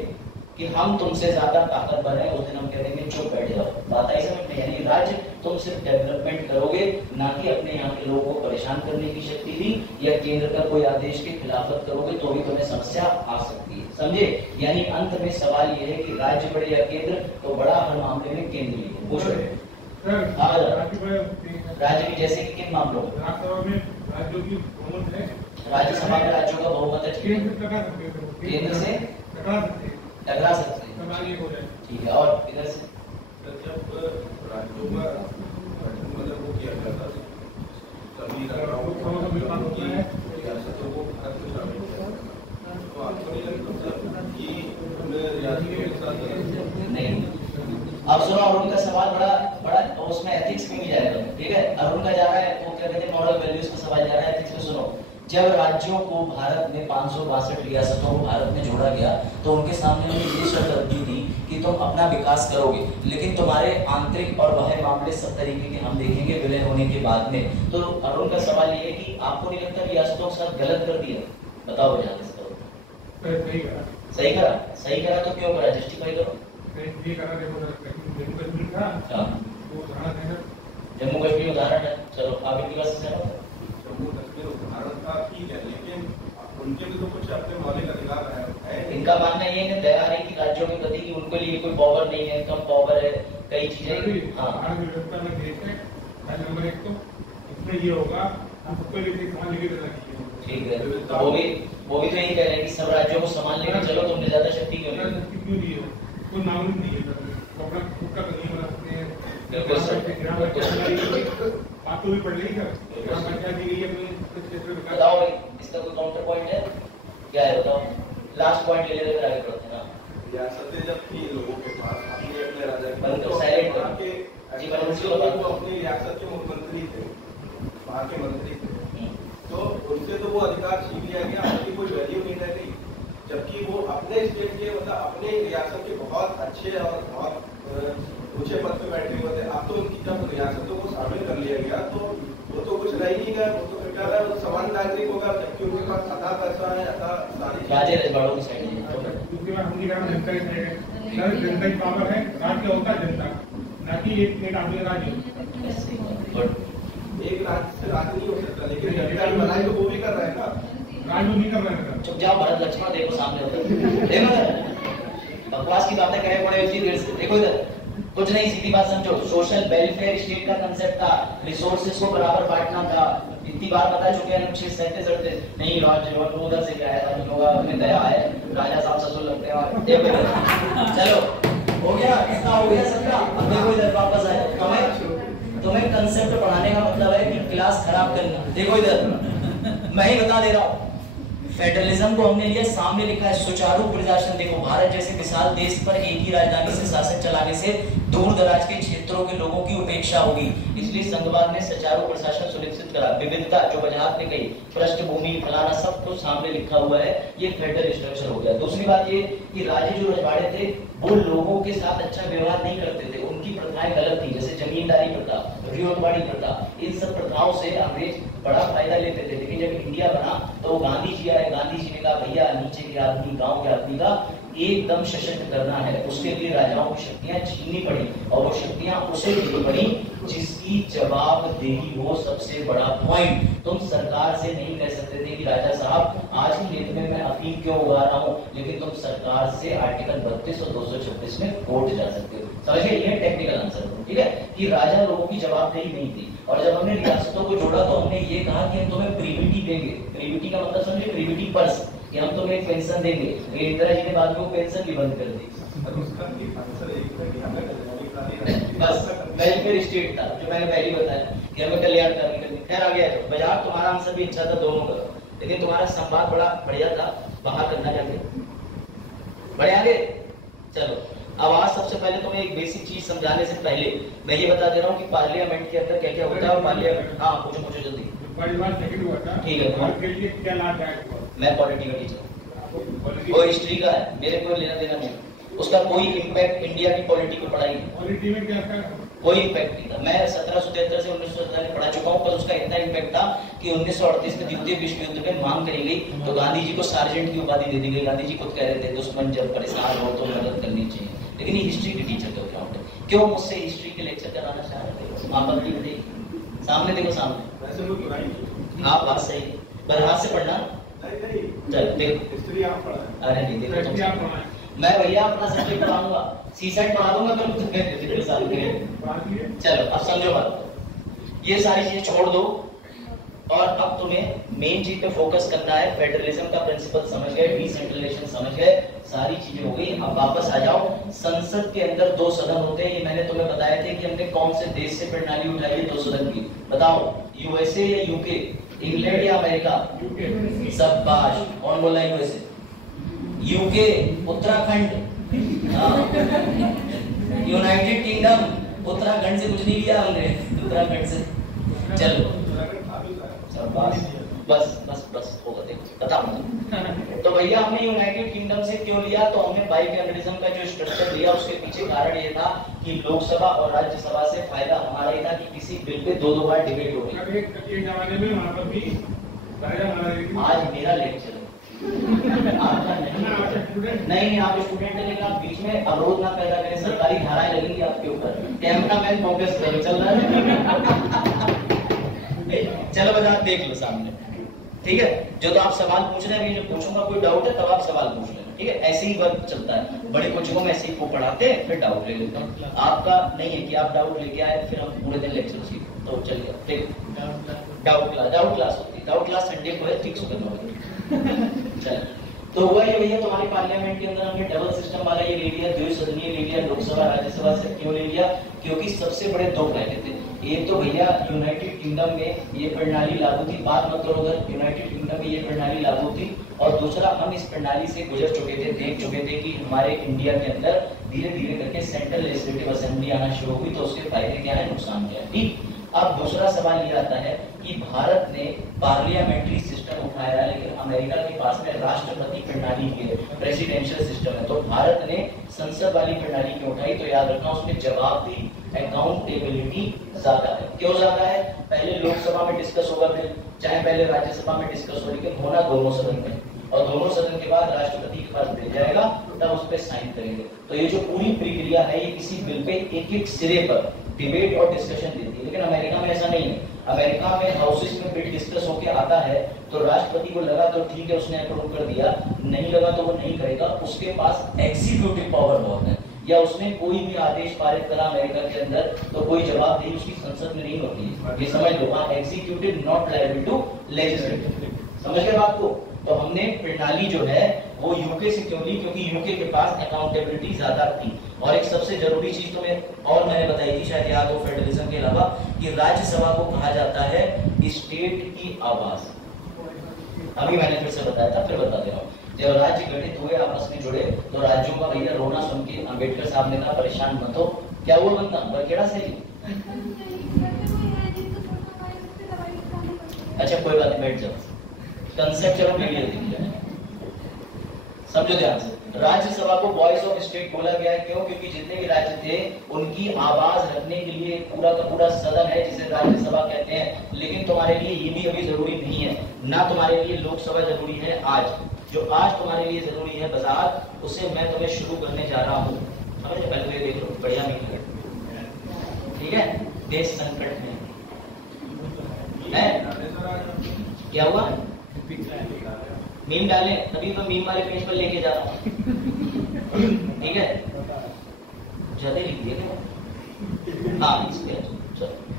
कि हम तुमसे ज्यादा ताकतवर हैं, उस दिन हम कह देंगे चुप बैठ जाओ। बात आई समझ में? यानी राज्य तुम सिर्फ डेवलपमेंट करोगे, ना कि अपने यहाँ के लोगों को परेशान करने की शक्ति दी, या केंद्र का कोई आदेश की खिलाफत करोगे तो भी तुम्हें समस्या आ सकती है। समझे? यानी अंत में सवाल ये है कि राज्य बड़े या केंद्र, तो बड़ा हर मामले में केंद्र ही है। पूछो राज्य भी, जैसे कि किन मामलों में? राज्यों की बहुमत है, राज्यसभा में राज्यों का बहुमत है, केंद्र से टकरा सकते हैं, ठीक है। और इधर से जब राज्यों का मतलब वो किया जाता है, सभी राज्यों की रियासतों को भारत में शामिल किया, तो आपको नहीं लगता कि रियासतों के साथ नहीं? अब सुनो, अरुण का सवाल बड़ा उसमें एथिक्स में भी जाएगा, ठीक है? अरुण का जा रहा है, वो क्या कहते हैं, मॉरल वैल्यूज का सवाल जा रहा है, एथिक्स में। सुनो, जब राज्यों को भारत में 562 रियासतों को भारत में जोड़ा गया, तो उनके सामने उन्होंने ये शर्त रखी थी कि तुम अपना विकास करोगे, लेकिन तुम्हारे आंतरिक और बाह्य मामले सब तरीके के हम देखेंगे विलय होने के बाद में। तो अरुण का सवाल ये है कि आपको नहीं लगता रियासतों के साथ गलत कर दिया? बताओ भैया, सही करा? सही करा तो क्यों करा? जस्टिफाई करो। जम्मू कश्मीर उदाहरण है, चलो आप इनकी बात से सहमत हो? जम्मू कश्मीर भारत का ठीक है, लेकिन उनके भी तो कुछ अपने मौलिक अधिकार है। इनका मानना ये है, दया है कि राज्यों के प्रति कि उनके लिए कोई पावर नहीं है, कम पावर है, कई चीजें। हाँ, व्यवस्था में देश है, नंबर एक तो इसमें ये होगा, हम सबको लेके समान लेके चलना चाहिए। ठीक है, वो भी तो यही कह रहे हैं कि सब राज्यों को समान लेके चलो, तुमने ज्यादा शक्ति क्यों नहीं है? कोई नाम नहीं है, अपना खुद का नहीं बना सकते हैं। बात तो भी पड़ रही है, ग्राम पंचायत दी गई है अपने क्षेत्र में। बताओ भाई, इसका कोई काउंटर पॉइंट है? क्या है बताओ? लास्ट पॉइंट ले लेते फिर आगे बढ़ते हैं ना। रियासतें जब थी लोगों के पास, अपने राजा तो साइलेंट करो जी, अपनी रियासत के मुख्यमंत्री थे, वहाँ के मंत्री थे, तो उनसे तो वो अधिकार छीन लिया गया, उनकी कोई वैल्यू नहीं रह गई। जबकि वो अपने स्टेट के मतलब अपने रियासत के बहुत अच्छे और बहुत ऊंचे पद पे बैठे हुए थे। अब तो उनकी जब रियासतों को शामिल कर लिया गया, तो वो तो कुछ रह नहीं गया, वो तो क्या रहा है, समान नागरिक होगा, जबकि उनके पास अता पैसा है, अता सारी रजवाड़ों की साइड दूसरी बात हम जनता की साइड है, जनता की पावर है, राज्य होता है जनता, ना कि एक आदमी राज्य। एक राज्य से राज्य नहीं हो सकता, लेकिन जनता की भलाई तो वो भी कर रहा है ना, राज्य नहीं कर रहा है। चुप जाओ, भरत लक्ष्मण देखो सामने होता देखो, बकवास की बातें करे पड़े उसी देर से। देखो इधर, कुछ नहीं, सीधी बात समझो। सोशल वेलफेयर स्टेट का कंसेप्ट था, रिसोर्सेज को बराबर बांटना था। इतनी बार बता चुके हैं, 6 नहीं राज्य उधर से क्या है, लोग अपने दया है, राजा साहब ससुर लगते हैं। चलो हो गया, इतना हो गया सबका। अब देखो इधर वापस आए, तुम्हें कंसेप्ट पढ़ाने का मतलब है कि क्लास खराब करना। देखो इधर, मैं ही बता दे रहा हूँ, फेडरलिज्म को हमने लिया, सामने लिखा है सुचारू प्रशासन। देखो, भारत जैसे विशाल देश पर एक ही राजधानी से शासन चलाने से दूर दराज के क्षेत्रों के लोगों की उपेक्षा होगी, इसलिए संघवाद ने सुचारू प्रशासन सुनिश्चित करा। विविधता जो वजाहत ने कही, पृष्ठभूमि फलाना सब कुछ सामने लिखा हुआ है, ये फेडरल स्ट्रक्चर हो गया। दूसरी बात ये कि राजे जो रजवाड़े थे वो लोगों के साथ अच्छा व्यवहार नहीं करते थे, उनकी प्रथाएं गलत थी, जैसे जमींदारी प्रथा, रियोतवाड़ी प्रथा, इन सब प्रथाओं से अंग्रेज बड़ा फायदा लेते थे। लेकिन जब इंडिया बना तो गांधी जी आए, गांधी जी ने कहा भैया नीचे के आदमी, गांव के आदमी का एकदम सशक्त करना है, उसके लिए राजाओं की शक्तियां छीननी पड़ी, और वो शक्तियां उसे देनी पड़ी जिसकी जवाबदेही हो। सबसे बड़ा पॉइंट, तुम सरकार से नहीं कह सकते थे कि राजा साहब आज की डेट में मैं अफीम क्यों उगा रहा हूँ, लेकिन तुम सरकार से आर्टिकल 32 और 236 में कोर्ट जा सकते हो। समझिए, ये टेक्निकल आंसर, ठीक है, कि राजा लोगों की जवाबदेही नहीं थी। और जब हमने रियासतों को जोड़ा तो हमने ये कहा कि हम तुम्हें प्रीविटी देंगे। प्रीविटी का मतलब समझे, प्रीविटी पर्स, कि हम तुम्हें एक पेंशन देंगे। इंदिरा जी ने बाद में वो पेंशन भी बंद कर दी। बस वेलफेयर स्टेट था, जो मैंने पहले बताया कि हमें कल्याणकारी करनी। खैर आ गया तो बाजार, तुम्हारा आंसर भी अच्छा था दोनों का, लेकिन तुम्हारा संवाद बड़ा बढ़िया था, बाहर करना चाहते बड़े आगे। चलो अब आज सबसे पहले तुम्हें एक बेसिक चीज समझाने से पहले मैं ये बता दे रहा हूँ कि पार्लियामेंट के अंदर क्या क्या होता है। पार्लियामेंट, हाँ पूछो जल्दी। सेकंड हुआ था, ठीक है, आपके लिए क्या लाभ है? मैं पॉलिटी का टीचर, वो हिस्ट्री का है, मेरे को लेना देना नहीं। उसका कोई इम्पैक्ट इंडिया की पॉलिटी को पढ़ाई नहीं, पॉलिटी में क्या था? कोई इम्पैक्ट नहीं था। मैं 1773 से 1917 में पढ़ा चुका हूँ, पर उसका इतना इम्पैक्ट था कि 1938 में द्वितीय विश्व युद्ध में मांग करी गई तो गांधी जी को सार्जेंट की उपाधि दे दी गई। गांधी जी खुद कह रहे थे दुश्मन जब परेशान हो तो मदद करनी चाहिए। लेकिन ये हिस्ट्री के टीचर का अकाउंट है। क्यों मुझसे हिस्ट्री के लेक्चर कराना चाह रहे थे? आपत्ति नहीं, सामने देखो, सामने। वैसे लोग बुराई हाँ बात सही है, पर हाथ से पढ़ना। नहीं चल देखो, हिस्ट्री आप पढ़ा। अरे नहीं देखो क्या पढ़ा? मैं भैया अपना सब्जेक्ट पढ़ाऊंगा, सीसेट पढ़ा दूंगा चलो अब समझो बात। ये सारी चीजें छोड़ दो और अब तुम्हें मेन चीज पे फोकस करना है। फेडरलिज्म का प्रिंसिपल समझ गए, डिसेंट्रलाइजेशन समझ गए, सारी चीजें हो गई। अब वापस आ जाओ। संसद के अंदर 2 सदन होते हैं, ये मैंने तुम्हें बताया था कि हमने कौन से देश से प्रणाली उठाई है 2 सदन की। बताओ, यूएसए या यूके, इंग्लैंड या अमेरिका? शाबाश, कौन बोला USA? UK, Uttarakhand, United kingdom, Uttarakhand से कुछ नहीं लिया हमने, उत्तराखंड से। चलो बस होगा, देखो बताओ। तो भैया हमने यूनाइटेड किंगडम से क्यों लिया? तो हमने बाइकैमरलिज्म का जो स्ट्रक्चर लिया उसके पीछे कारण ये था कि लोकसभा और राज्यसभा से फायदा हमारा ये था कि किसी बिल पे 2 बार डिबेट हो गई। एक जमाने में वहां पर भी आज मेरा लेक्चर आपका नहीं, आप स्टूडेंट है, लेकिन आप बीच में अवरोध ना पैदा करें, सरकारी धाराएं लगेंगी आपके ऊपर। कैमरा मैन फोकस करो, चल रहा है। चलो बता, देख लो सामने, ठीक है। जो तो आप सवाल पूछ रहे हैं, जब पूछूंगा कोई डाउट है तब आप सवाल पूछ लेना, ठीक है। ऐसे ही वर्क चलता है, बड़े कोचिंगों में ऐसे ही को पढ़ाते हैं, फिर डाउट ले लेते हैं। आपका नहीं है कि आप डाउट लेके आए फिर हम पूरे दिन लेक्चर सीखें, तो चलिए ठीक। डाउट क्लास होती है, डाउट क्लास संडे को है, ठीक सुबह 9 बजे। चलिए, तो हुआ ये भैया, तुम्हारी पार्लियामेंट के अंदर हमने डबल सिस्टम वाला ये ले लिया, द्विसदनीय ले लिया, लोकसभा राज्यसभा से क्यों ले लिया? क्योंकि सबसे बड़े 2 फायदे थे। एक तो भैया यूनाइटेड किंगडम में ये प्रणाली लागू थी, बात मत करो उधर, यूनाइटेड किंगडम में ये प्रणाली लागू थी। और दूसरा, हम इस प्रणाली से गुजर चुके थे, देख चुके थे कि हमारे इंडिया के अंदर धीरे धीरे करके सेंट्रल लेजिस्लेटिव असेंबली आना शुरू हुई, तो उसके फायदे क्या है, नुकसान क्या है, ठीक। अब दूसरा सवाल ये आता है कि भारत ने पार्लियामेंट्री सिस्टम उठाया, लेकिन अमेरिका के पास में राष्ट्रपति प्रणाली की है, प्रेसिडेंशियल सिस्टम है। तो भारत ने संसद वाली प्रणाली क्यों उठाई? तो याद रखना, उसमें जवाबदेही, अकाउंटेबिलिटी ज्यादा है। क्यों ज्यादा है? पहले लोकसभा में डिस्कस होगा, फिर चाहे पहले राज्यसभा में डिस्कस हो, लेकिन होना दोनों सदन में, और दोनों सदन के बाद राष्ट्रपति के पास भेज जाएगा, तब उस पर साइन करेंगे। तो ये जो पूरी प्रक्रिया है, ये किसी बिल पे एक सिरे पर डिबेट और डिस्कशन देती है। लेकिन अमेरिका में ऐसा नहीं है। अमेरिका में हाउसेस में बिल डिस्कस होके आता है, तो राष्ट्रपति को लगा तो ठीक है, उसने अप्रूव कर दिया, नहीं लगा तो वो नहीं करेगा। उसके पास एग्जीक्यूटिव पावर बहुत है, या उसने कोई भी आदेश पारित करा अमेरिका के अंदर, तो कोई जवाबदेही उसकी संसद में नहीं होती है। ये समझ लो, executive not liable to legislative. समझ गए बात को? तो हमने प्रणाली जो है वो यूके से क्यों ली? क्योंकि यूके के पास अकाउंटेबिलिटी ज्यादा थी। और एक सबसे जरूरी चीज तुम्हें और मैंने बताई थी, शायद याद हो, फेडरलिज्म के अलावा, कि राज्यसभा को कहा जाता है स्टेट की आवाज। अभी मैंने फिर से बताया था, फिर बता दे रहा हूँ। जब राज्य गठित हुए, आपस में जुड़े, तो राज्यों का भैया रोना सुन के अम्बेडकर साहब ने कहा परेशान मत हो। क्या वो बनता बरखेड़ा से ही? अच्छा कोई बात नहीं, बैठ जाओ। कंसेप्ट चलो क्लियर दिख जाए, समझो ध्यान से। राज्यसभा को वॉइस ऑफ स्टेट बोला गया है, क्यों? क्योंकि जितने भी राज्य थे उनकी आवाज रखने के लिए पूरा का पूरा सदन है, जिसे राज्यसभा कहते हैं। लेकिन तुम्हारे लिए ये भी अभी जरूरी नहीं है ना, तुम्हारे लिए लोकसभा जरूरी है। आज जो आज तुम्हारे लिए जरूरी है वजाहत, उसे मैं तुम्हें शुरू करने जा रहा हूँ। समझ पहले तो ये देख लो, बढ़िया नहीं, ठीक है। देश संकट में है, क्या हुआ? मीम डाले, तभी तो मीम वाले पेज पर लेके जा रहा हूँ, ठीक है। ज्यादा लिख दिया, हाँ इस पे।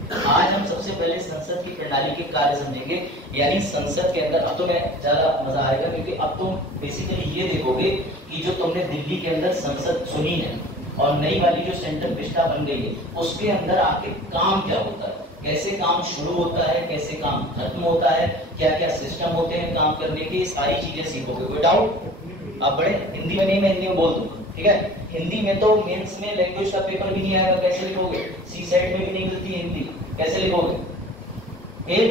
आज हम सबसे पहले संसद की प्रणाली के कार्य समझेंगे, यानी संसद के अंदर। अब तो मैं ज्यादा मजा आएगा, क्योंकि अब तुम बेसिकली ये देखोगे कि जो तुमने दिल्ली के अंदर संसद सुनी है और नई वाली जो सेंट्रल विस्टा बन गई है, उसके अंदर आके काम क्या होता है, कैसे काम शुरू होता है, कैसे काम खत्म होता है, क्या क्या सिस्टम होते हैं काम करने के, सारी चीजें सीखोगे। कोई डाउट? अब बड़े हिंदी में नहीं, मैं हिंदी में बोल दूंगा, ठीक है। हिंदी में तो मेंस में लैंग्वेज का पेपर भी नहीं आएगा, कैसे लिखोगे? सी सेट में भी नहीं मिलती है हिंदी, कैसे लिखोगे? फेल,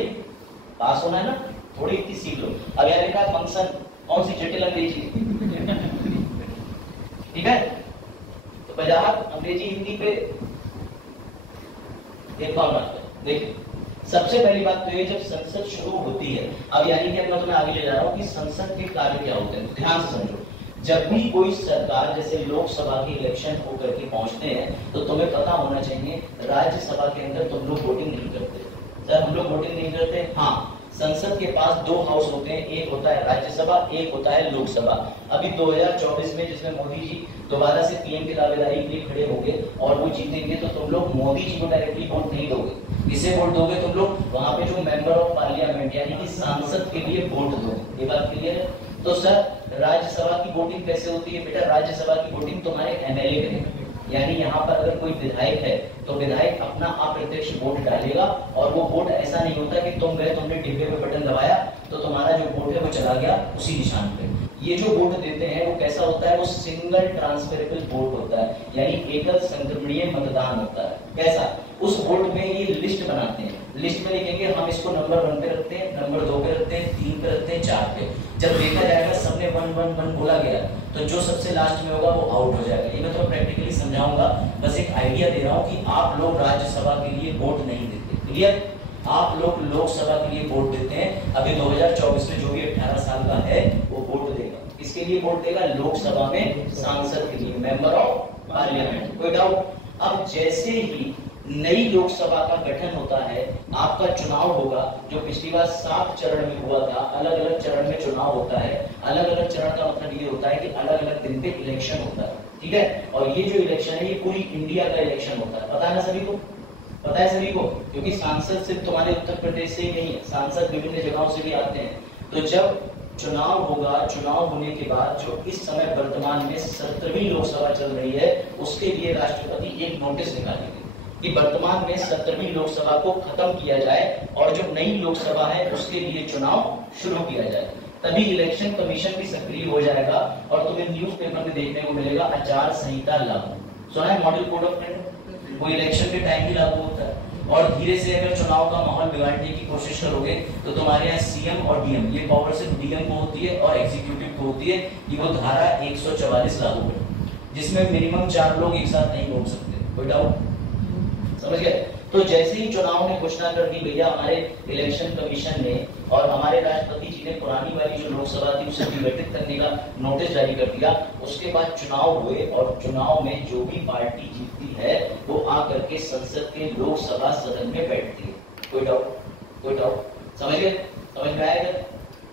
पास होना है ना, थोड़ी इतनी सीख लो। अब यहाँ लिखा फंक्शन, कौन सी जटिल अंग्रेजी, ठीक है। तो पहला अंग्रेजी हिंदी पे भेदभाव ना करें। देखिए सबसे पहली बात तो ये, जब संसद शुरू होती है, अब यानी कि मैं तुम्हें आगे ले जा रहा हूँ कि संसद के कार्य क्या होते हैं, ध्यान से समझो। जब भी कोई सरकार जैसे लोकसभा के इलेक्शन होकर के पहुंचते हैं तो तुम्हें पता होना चाहिए राज्यसभा के अंदर तुम लोग वोटिंग नहीं करते। सर हम लोग वोटिंग नहीं करते, हाँ। संसद के पास दो हाउस होते हैं, एक होता है राज्यसभा, एक होता है लोकसभा। अभी 2024 में जिसमें मोदी जी दोबारा से पीएम की दावेदारी के लिए खड़े होंगे और वो जीतेंगे, तो तुम लोग मोदी जी को डायरेक्टली वोट नहीं दोगे। किसे वोट दोगे तुम लोग? वहां पे जो मेंबर ऑफ पार्लियामेंट यानी कि सांसद के लिए वोट दोगे। ये बात क्लियर है? तो सर राज्यसभा की वोटिंग कैसे होती है बेटा? राज्यसभा की वोटिंग तुम्हारे एमएलए करेंगे, यानी यहाँ पर अगर कोई विधायक है तो विधायक अपना अप्रत्यक्ष वोट डालेगा, और वो वोट ऐसा नहीं होता कि तुम गए, तुमने डिब्बे पे बटन दबाया तो तुम्हारा जो वोट है वो चला गया उसी निशान पे। ये जो वोट देते हैं वो कैसा होता है? वो सिंगल ट्रांसफरेबल वोट होता है, यानी एकल संक्रमणीय मतदान होता है। कैसा? उस वोट में ये लिस्ट बनाते हैं, लिस्ट में लिखेंगे हम इसको नंबर 1 पे रखते हैं, नंबर 2 पे रखते हैं, 3 पे रखते हैं, 4 पे। जब देखा जाएगा सबने 1 1 1 बोला गया तो जो सबसे लास्ट में होगा वो आउट हो जाएगा। ये मैं तो प्रैक्टिकली समझाऊंगा, बस एक आइडिया दे रहा हूँ कि आप लोग राज्यसभा के लिए वोट नहीं देते। क्लियर? आप लोग लोकसभा के लिए वोट देते हैं। अभी 2024 में जो भी 18 साल का है वो वोट देगा। किसके लिए वोट देगा? लोकसभा में सांसद के लिए, मेंबर ऑफ पार्लियामेंट। कोई डाउट? अब जैसे ही नई लोकसभा का गठन होता है, आपका चुनाव होगा, जो पिछली बार 7 चरण में हुआ था। अलग अलग चरण में चुनाव होता है। अलग अलग चरण का मतलब ये होता है कि अलग अलग दिन पे इलेक्शन होता है, ठीक है। और ये जो इलेक्शन है ये पूरी इंडिया का इलेक्शन होता है। पता है ना सभी को? पता है सभी को? क्योंकि सांसद सिर्फ तुम्हारे उत्तर प्रदेश से ही नहीं है, सांसद विभिन्न जगहों से भी आते हैं। तो जब चुनाव होगा, चुनाव होने के बाद जो इस समय वर्तमान में 17वीं लोकसभा चल रही है, उसके लिए राष्ट्रपति एक नोटिस निकालेंगे कि वर्तमान में 17वीं लोकसभा को खत्म किया जाए और जो नई लोकसभा है उसके लिए चुनाव शुरू किया जाए। तभी इलेक्शन कमीशन भी सक्रिय हो जाएगा और तुम्हें न्यूज़पेपर में देखने को मिलेगा आचार संहिता लागू। सुना है मॉडल कोड ऑफ कंडक्ट? वो इलेक्शन के टाइम ही लागू होता है। और धीरे से अगर चुनाव का माहौल बिगाड़ने की कोशिश करोगे तो तुम्हारे यहाँ सीएम और डीएम, ये पावर सिर्फ डीएम को होती है और एग्जीक्यूटिव को होती है। ये वो धारा 144 लागू है, जिसमें मिनिमम 4 लोग एक साथ नहीं घूम सकते। कोई डाउट? समझ गए? तो जैसे ही चुनाव ने घोषणा कर दी भैया हमारे इलेक्शन कमीशन ने और हमारे राष्ट्रपति जी ने पुरानी वाली जो लोकसभा थी उसे विघटित करने का नोटिस जारी कर दिया। उसके बाद चुनाव हुए और चुनाव में जो भी पार्टी जीतती है वो आकर के संसद के लोकसभा सदन में बैठती है। कोई डाउट? कोई डाउट? समझ गए? समझ में आएगा?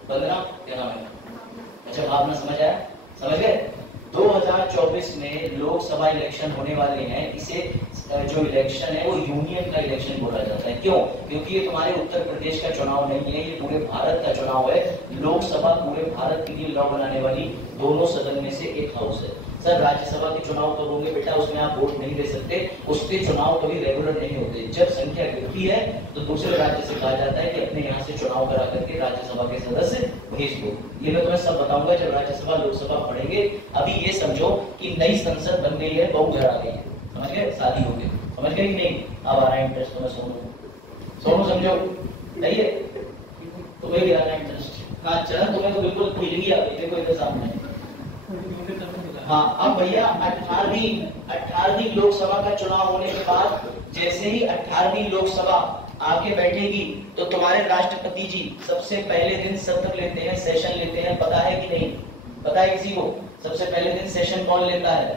बंदना क्या नाम है? अच्छा भावना समझ आया? समझ गए? 2024 में लोकसभा इलेक्शन होने वाले हैं। इसे जो इलेक्शन है वो यूनियन का इलेक्शन बोला जाता है। क्यों? क्योंकि ये तुम्हारे उत्तर प्रदेश का चुनाव नहीं है, ये पूरे भारत का चुनाव है। लोकसभा पूरे भारत के लिए लॉ बनाने वाली दोनों सदन में से एक हाउस है। सर राज्यसभा के चुनाव कब होंगे बेटा? उसमें आप वोट नहीं दे सकते, उसके चुनाव कभी रेगुलर नहीं होते। जब संख्या गिरती है तो दूसरे राज्य से कहा जाता है कि अपने यहाँ से चुनाव करा करके राज्यसभा के सदस्य भेज दो। ये मैं तुम्हें सब बताऊंगा जब राज्यसभा लोकसभा पढ़ेंगे। अभी ये समझो कि नई संसद बन गई है, बहू घर आ गई है, समझ गए? शादी हो गई, समझ गए कि नहीं? अब आ रहा है इंटरेस्ट तुम्हें? सोनू समझो नहीं है तुम्हें भी आ रहा है इंटरेस्ट? हाँ चरण तुम्हें तो बिल्कुल फीलिंग आ गई। देखो इधर सामने, हाँ। अब भैया 18वीं लोकसभा का चुनाव होने के बाद जैसे ही 18वीं लोकसभा आके बैठेगी तो तुम्हारे राष्ट्रपति जी सबसे पहले दिन सत्र लेते हैं, सेशन लेते हैं। पता है कि नहीं? पता है किसी को? सबसे पहले दिन सेशन कौन लेता है?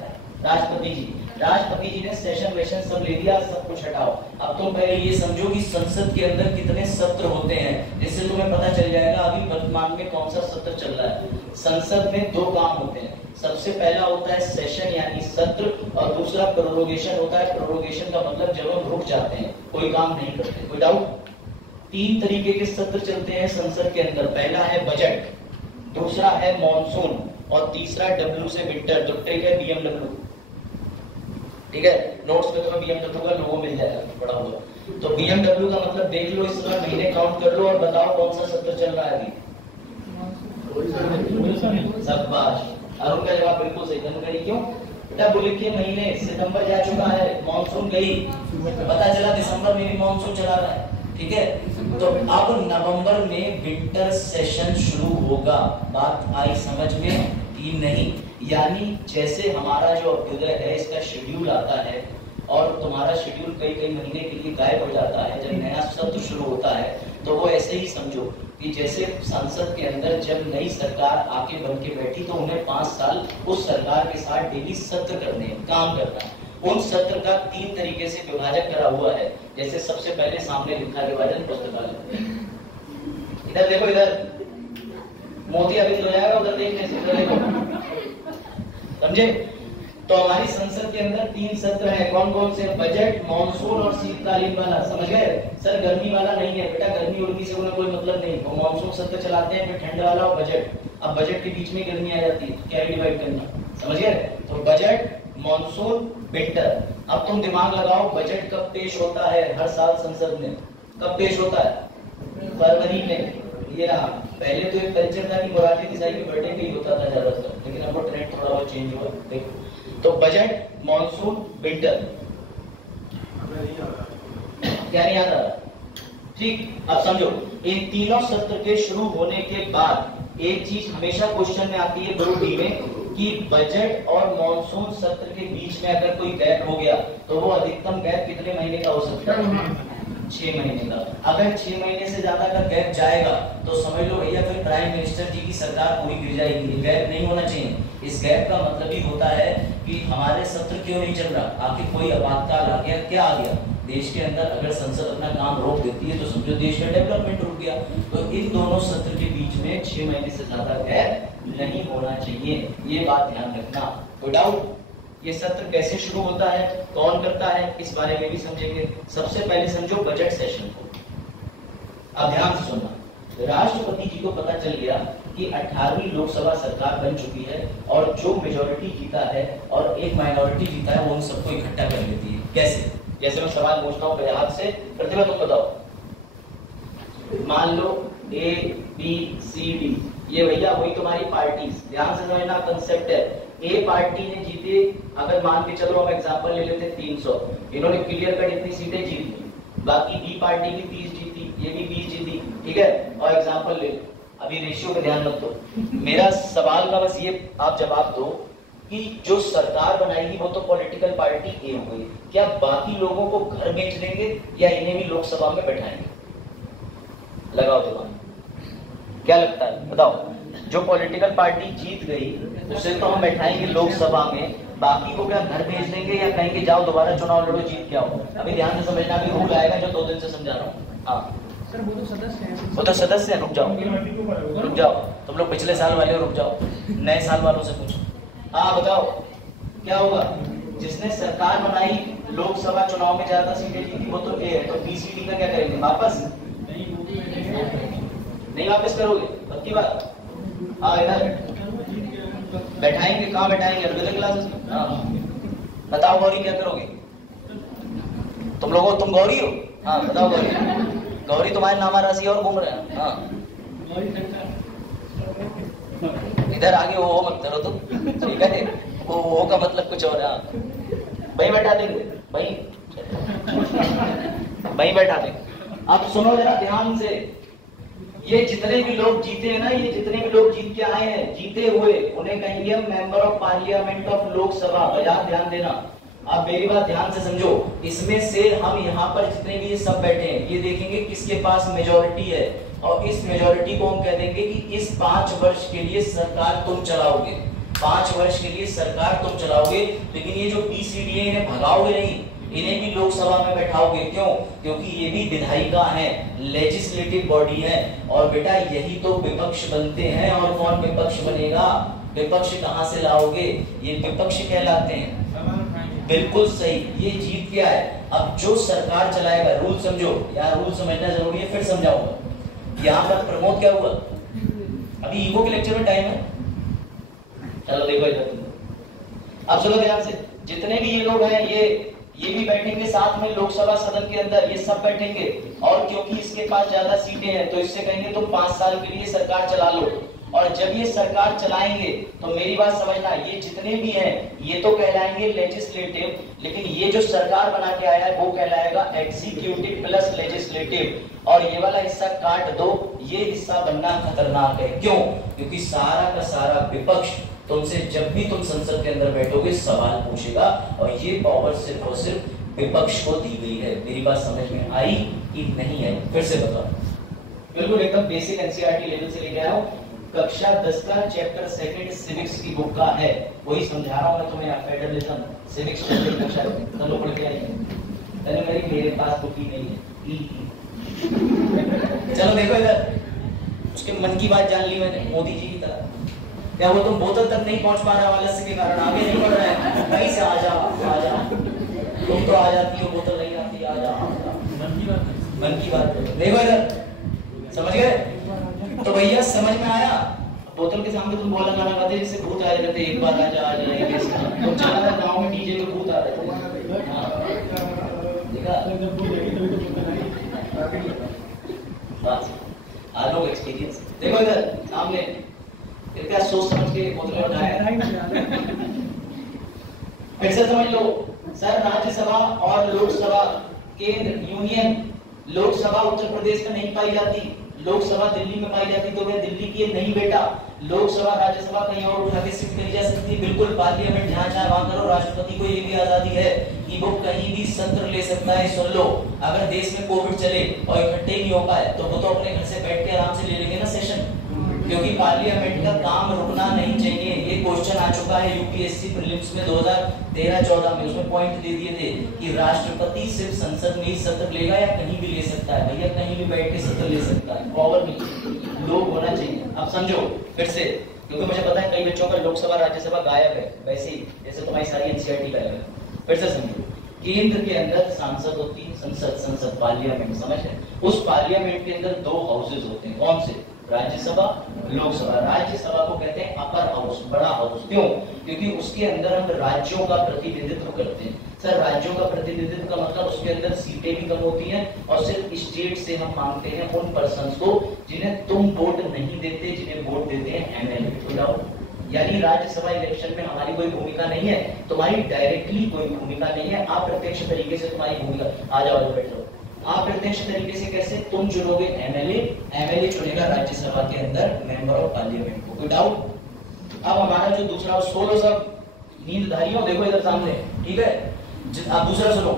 राष्ट्रपति जी। राष्ट्रपति जी ने सेशन वेशन सब ले दिया, सब कुछ हटाओ। अब तुम पहले ये समझो कि संसद के अंदर कितने सत्र होते हैं, जिससे तुम्हें पता चल जाएगा अभी वर्तमान में कौन सा सत्र चल रहा है। संसद में 2 काम होते हैं। सबसे पहला होता है सेशन यानी सत्र, और दूसरा प्रोरोगेशन होता है। प्रोरोगेशन का मतलब जब हम रुक जाते हैं, कोई काम नहीं करते। कोई डाउट? 3 तरीके के सत्र चलते हैं संसद के अंदर। पहला है बजट, दूसरा है मॉनसून और तीसरा डब्ल्यू से विंटर। तो ट्रिक है बीएमडब्ल्यू, ठीक है? नोट्स में तुम्हें बीएमडब्ल्यू का लोगो मिल जाएगा बड़ा होगा। तो बीएमडब्ल्यू का मतलब देख लो, इस समय महीने काउंट कर लो और बताओ कौन सा सत्र चल रहा है अभी। शाबाश, अरुण का जवाब बिल्कुल सही। जानकारी क्यों? बेटा बुल के महीने सितंबर जा चुका है, मानसून गई, पता चला दिसंबर में भी मानसून चला रहा है, ठीक है। तो अब नवंबर में विंटर सेशन शुरू होगा, बात आई समझ में कि नहीं? यानी जैसे हमारा जो अभ्युदय है इसका शेड्यूल आता है और तुम्हारा शेड्यूल कई कई महीने के लिए गायब हो जाता है, जब नया सत्र शुरू होता है तो वो ऐसे ही समझो कि जैसे संसद के अंदर जब नई सरकार आके बन के बैठी तो उन्हें 5 साल उस सरकार के साथ डेली सत्र करने हैं, काम करना है। उन सत्र का 3 तरीके से विभाजन करा हुआ है। जैसे सबसे पहले सामने लिखा विभाजन पुस्तकालय, इधर देखो, इधर मोती अभी तो जाएगा, उधर देखने से, इधर देखो, समझे? तो हमारी संसद के अंदर 3 सत्र हैं, कौन कौन से? बजट, मॉनसून और शीतकालीन वाला, समझ गए? सर गर्मी वाला नहीं है बेटा, गर्मी उर्मी से उन्हें कोई मतलब नहीं। तो मॉनसून सत्र चलाते हैं, फिर ठंड वाला और बजट। अब बजट के बीच में गर्मी आ जाती है, क्या डिवाइड करना, समझ गए? तो बजट, मॉनसून, विंटर। अब तुम दिमाग लगाओ, बजट कब पेश होता है हर साल संसद में? कब पेश होता है? फरवरी में। ये रहा, पहले तो एक कल्चर था कि मोरारजी देसाई के बर्थडे पे ही होता था ज्यादातर, लेकिन अब वो ट्रेंड थोड़ा बहुत चेंज हुआ। देखो तो बजट, मॉनसून, विंटर, क्या नहीं आता? ठीक, अब समझो इन तीनों सत्र के शुरू होने के बाद एक चीज हमेशा क्वेश्चन में आती है ग्रुप डी में कि बजट और मॉनसून सत्र के बीच में अगर कोई गैप हो गया तो वो अधिकतम गैप कितने महीने का हो सकता है? 6 महीने का। अगर 6 महीने से ज्यादा का गैप जाएगा तो समझ लो भैया फिर प्राइम मिनिस्टर जी की सरकार पूरी गिर जाएगी। गैप नहीं होना चाहिए। इस गैप का मतलब ही होता है कि हमारे सत्र क्यों नहीं चल रहा, आखिर कोई आपातकाल आ गया, क्या आ गया देश के अंदर। अगर संसद अपना काम रोक देती है तो समझो देश का डेवलपमेंट रुक गया। तो इन दोनों सत्र के बीच में 6 महीने से ज्यादा गैप नहीं होना चाहिए, ये बात ध्यान रखना। कोई डाउट? ये सत्र कैसे शुरू होता है, कौन करता है, इस बारे में भी समझेंगे। सबसे पहले समझो बजट सेशन को। अब ध्यान से सुनना, राष्ट्रपति जी को पता चल गया कि 18वीं लोकसभा सरकार बन चुकी है और जो मेजोरिटी जीता है और एक माइनॉरिटी जीता है वो उन सबको इकट्ठा कर लेती है। कैसे? जैसे मैं सवाल पूछता हूँ मेरे हाथ से, प्रतिभा तुम बताओ। मान लो A, B, C, D, ये भैया हुई तुम्हारी पार्टी। ध्यान से समझना कंसेप्ट है। ए पार्टी ने जीते, अगर मान के चलो हम एग्जांपल ले लेते 300, इन्होंने क्लियर कट इतनी सीटें जीत ली, बाकी बी पार्टी भी 30 जीती, ये भी 20 जीती, ठीक है। और एग्जांपल ले, अभी रेशियो पे ध्यान मत दो, मेरा सवाल का बस ये आप जवाब दो कि जो सरकार बनाएगी वो तो पॉलिटिकल पार्टी ए हो गई, क्या बाकी लोगों को घर बेच देंगे या इन्हें भी लोकसभा में बैठाएंगे? लगाओ दिमाग, क्या लगता है बताओ। जो पॉलिटिकल पार्टी जीत गई उसे तो हम बैठाएंगे लोकसभा में, बाकी को क्या घर भेज देंगे या कहेंगे जाओ दोबारा चुनाव लड़ो जीत के आओ? अभी ध्यान से समझना, भी रूल आएगा जो 2 दिन से समझा रहा हूँ। हाँ सर वो तो सदस्य हैं। वो तो सदस्य है, रुक जाओ तुम लोग पिछले साल वाले हो, रुक जाओ, नए साल वालों से पूछो। हाँ बताओ क्या होगा? जिसने सरकार बनाई लोकसभा चुनाव में ज्यादा सीटें जीती वो तो ए है, तो बीसीडी का क्या करेंगे? वापस नहीं वापस करोगे? पक्की बात? हाँ इधर बैठाएंगे, कहाँ बैठाएंगे? अद्वैत क्लासेस में। हाँ बताओ गौरी क्या करोगे तुम लोगों? तुम गौरी हो? हाँ बताओ गौरी। गौरी तुम्हारे नामा राशि और घूम रहे हैं। हाँ इधर आगे वो मत करो तुम, ठीक है? वो का मतलब कुछ और है। वही बैठा देंगे, वही बैठा देंगे। अब सुनो जरा ध्यान से, ये जितने भी लोग जीते हैं ना, ये जितने भी लोग जीत के आए हैं जीते हुए, उन्हें कहेंगे member of parliament of Lok Sabha. बजाय ध्यान देना, आप मेरी बात ध्यान से समझो। इसमें से हम यहाँ पर जितने भी ये सब बैठे हैं ये देखेंगे किसके पास मेजोरिटी है, और इस मेजोरिटी को हम कह देंगे कि इस 5 वर्ष के लिए सरकार तुम चलाओगे, 5 वर्ष के लिए सरकार तुम चलाओगे। लेकिन ये जो पीसीडी है इन्हें भगाओगे नहीं, इन्हें भी लोकसभा में बैठाओगे। क्यों? क्योंकि ये भी विधायिका है, लेजिस्लेटिव बॉडी है, और बेटा यही तो विपक्ष बनते हैं। और कौन विपक्ष बनेगा? विपक्ष कहाँ से लाओगे? ये विपक्ष कहलाते हैं। बिल्कुल सही, ये जीत क्या है? अब जो सरकार चलाएगा, रूल समझो यार, रूल समझना जरूरी है, फिर समझाऊंगा। यहाँ पर प्रमोद क्या हुआ? अभी ईगो के लेक्चर में टाइम है, चलो देखो इधर। अब सुनो ध्यान से, जितने भी ये लोग हैं ये भी बैठेंगे साथ में लोकसभा सदन के अंदर, ये सब बैठेंगे। और क्योंकि इसके पास ज्यादा सीटें हैं तो इससे कहेंगे तुम 5 साल के लिए सरकार चला लो। और जब ये सरकार चलाएंगे तो मेरी बात समझना, ये जितने भी हैं ये तो कहलाएंगे लेजिस्लेटिव, लेकिन ये जो सरकार बना के आया है वो कहलाएगा एग्जीक्यूटिव प्लस लेजिस्लेटिव। और ये वाला हिस्सा काट दो, ये हिस्सा बनना खतरनाक है। क्यों? क्योंकि सारा का सारा विपक्ष तुमसे जब भी तुम संसद के अंदर बैठोगे सवाल पूछेगा, और ये पावर सिर्फ और सिर्फ विपक्ष को दी गई है। मेरी बात समझ में आई कि नहीं आई? फिर से बताओ। बिल्कुल एकदम बेसिक एनसीईआरटी लेवल से लेके आया हूं, कक्षा 10 का चैप्टर 2 सिविक्स की बुक का है, वही समझा रहा हूं मैं तुम्हें। फेडरलिज्म सिविक्स कक्षा चलो पढ़ के आइए। मेरे पास बुक ही नहीं है। चलो देखो इधर, उसके मन की बात जान ली मैंने मोदी जी की तरह। क्या वो तुम बोतल तक नहीं पहुंच पा रहा आलस्य के कारण, आगे नहीं बढ़ रहा है, कहीं से आ जा तुम तो आ जाती हो, बोतल नहीं आती, आ जा। मन की बात देखो इधर, समझ गए? तो भैया समझ में आया? बोतल के सामने तुम बोला गाना गाते जिससे भूत आ जाते, एक बार आ जा तुम चला था गाँव में डीजे में भूत आ रहे थे। देखा एक्सपीरियंस। देखो इधर सामने क्या सोच समझ के बोतल उठाया। फिर से समझ लो सर, राज्यसभा और लोकसभा केंद्र यूनियन, लोकसभा उत्तर प्रदेश में नहीं पाई जाती, लोकसभा दिल्ली में पाई जाती। तो क्या दिल्ली की नहीं बेटा, लोकसभा राज्यसभा कहीं और उठा के शिफ्ट करी जा सकती है। बिल्कुल पार्लियामेंट जहां चाहे वहां करो, राष्ट्रपति को ये भी आजादी है कि वो कहीं भी सत्र ले सकता है। सुन लो, अगर देश में कोविड चले और इकट्ठे नहीं हो पाए तो वो तो अपने घर से बैठ के आराम से ले लेंगे ना सेशन, क्योंकि पार्लियामेंट का काम रुकना नहीं चाहिए। ये क्वेश्चन आ चुका है यूपीएससी प्रीलिम्स में 2013-14 में, उसमें पॉइंट दे दिए थे कि राष्ट्रपति सिर्फ संसद में ही सत्र लेगा या कहीं भी ले सकता है। भैया कहीं भी बैठ के सत्र ले सकता है, पावर नहीं, लोग होना चाहिए। अब समझो फिर से, क्योंकि मुझे पता है कई बच्चों का लोकसभा राज्यसभा गायब है, वैसे ही जैसे तुम्हारी सारी एनसीईआरटी गायब है। फिर से समझो, केंद्र के अंदर सांसद होती है, संसद पार्लियामेंट, समझ है? उस पार्लियामेंट के अंदर 2 हाउसेज होते हैं। कौन से? राज्यसभा, लोकसभा। राज्यसभा को कहते हैं अपर हाउस, बड़ा हाउस। क्यों? क्योंकि उसके अंदर हम राज्यों का प्रतिनिधित्व करते हैं। सर राज्यों का प्रतिनिधित्व का मतलब उसके अंदर सीटें भी कम होती हैं, और सिर्फ स्टेट से हम मांगते हैं उन पर्संस को जिन्हें तुम वोट नहीं देते, जिन्हें वोट देते हैं एमएलए। यानी राज्यसभा इलेक्शन में हमारी कोई भूमिका नहीं है, तुम्हारी डायरेक्टली कोई भूमिका नहीं है, अप्रत्यक्ष तरीके से तुम्हारी भूमिका। आ जाओ बैठो। अप्रत्यक्ष तरीके से कैसे? तुम चुनोगे एमएलए चुनेगा राज्यसभा के अंदर मेंबर ऑफ पार्लियामेंट को। कोई डाउट? अब हमारा जो दूसरा, सोलो सब नींदधारियों, देखो इधर सामने, ठीक है? अब दूसरा सुनो,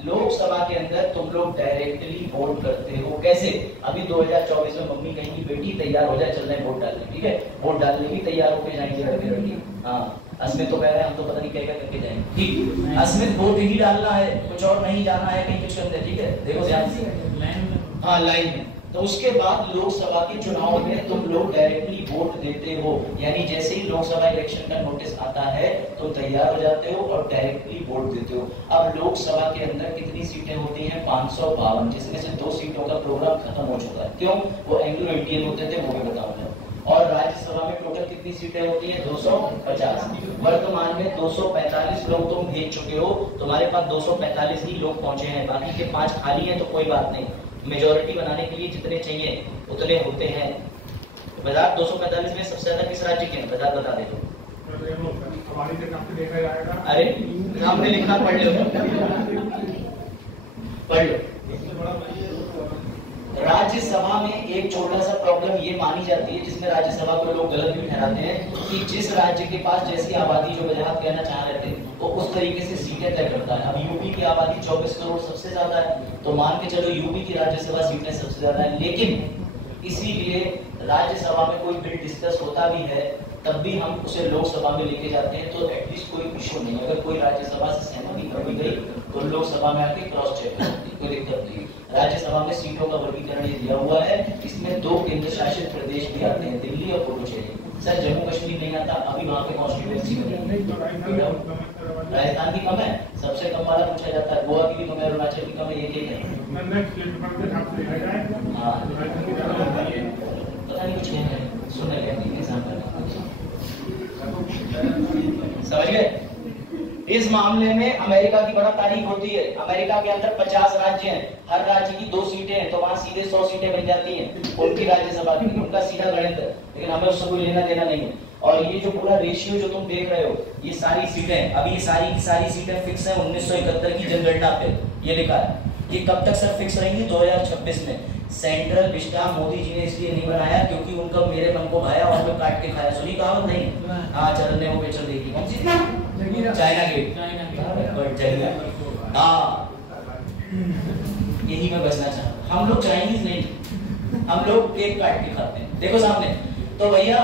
लोकसभा के अंदर तुम लोग डायरेक्टली वोट करते हो। कैसे? अभी 2024 में मम्मी कहेंगी बेटी तैयार हो जाए, चल रहे वोट डालने, ठीक है? वोट डालने भी तैयार होकर जाएंगे लड़के। हाँ, अस्मित तो कह रहे हैं हम तो पता नहीं क्या करके जाएंगे, ठीक? अस्मित वोट ही डालना है, कुछ और नहीं जाना है कहीं कुछ करने, ठीक है? देखो ध्यान से, हाँ लाइन में। तो उसके बाद लोकसभा के चुनाव में तुम लोग डायरेक्टली वोट देते हो, यानी जैसे ही लोकसभा इलेक्शन का नोटिस आता है तो तैयार हो जाते हो और डायरेक्टली वोट देते हो। अब लोकसभा के अंदर कितनी सीटें होती हैं? 552, जिसमें से 2 सीटों का प्रोग्राम खत्म हो चुका है। क्यों? वो एंग्लो इंडियन होते थे, वो भी बताऊंगा। और राज्यसभा में टोटल कितनी सीटें होती हैं? 250। वर्तमान में 245 लोग तुम भेज चुके हो, तुम्हारे पास 245 ही लोग पहुंचे हैं, बाकी के 5 खाली हैं, तो कोई बात नहीं। मेजोरिटी बनाने के लिए जितने चाहिए उतने होते हैं। बता 245 में सबसे ज्यादा किस राज्य के हैं? बता दे दो। अरे सामने लिखा, पढ़ लो। राज्यसभा में एक छोटा सा प्रॉब्लम ये मानी जाती है, जिसमें राज्यसभा को लोग गलत भी ठहराते हैं, कि जिस राज्य के पास जैसी आबादी, जो वजाहत कहना चाह रहे थे, वो उस तरीके से सीटें तय करता है। अब यूपी की आबादी 24 करोड़ सबसे ज्यादा है, तो मान के चलो यूपी की राज्यसभा सीटें सबसे ज्यादा है। लेकिन इसीलिए राज्यसभा में कोई बिल डिस्कस होता भी है, तब भी हम उसे लोकसभा में लेके जाते हैं, तो एटलीस्ट कोई इशू नहीं। अगर कोई राज्यसभा से सहमति कर दी गई तो लोकसभा में आके क्रॉस चेक करती, कोई दिक्कत नहीं। राज्यसभा में सीटों का वर्गीकरण ये दिया हुआ है, इसमें 2 केंद्र शासित प्रदेश भी आते हैं, दिल्ली और पुडुचेरी। सर जम्मू कश्मीर नहीं आता, अभी वहाँ पे कॉन्स्टिट्यूएंसी में राजस्थान की कम है, सबसे कम वाला पूछा जाता है, गोवा की भी कम है, अरुणाचल की कम है, ये क्या है? हाँ पता नहीं कुछ है, सुनने का नहीं एग्जाम करना, समझ गए? इस मामले में अमेरिका की बड़ा तारीफ होती है। अमेरिका के अंदर 50 राज्य हैं, हर राज्य की 2 सीटें हैं, तो वहां सीधे 100 सीटें बन जाती हैं उनकी राज्यसभा की, उनका सीधा गणित है, लेकिन हमें उससे कोई लेना देना नहीं है। और ये जो पूरा रेशियो जो तुम देख रहे हो, ये सारी सीटें, अभी ये सारी की सारी सीटें फिक्स है 1971 की जनगणना पे, ये लिखा है। ये कब तक सर फिक्स रहेंगी? 2026 में। सेंट्रल विस्टा मोदी जी ने इसलिए नहीं बनाया क्योंकि उनका मेरे मन को भाया और मैं काट के खाया। सुनी कहावत नहीं? हाँ, चरण ने वो पिक्चर देखी, कौन सी थी? China Gate. हाँ, यही मैं बचना चाहता। हम लोग चाइनीज नहीं, हम लोग केक काट के खाते हैं। देखो सामने, तो भैया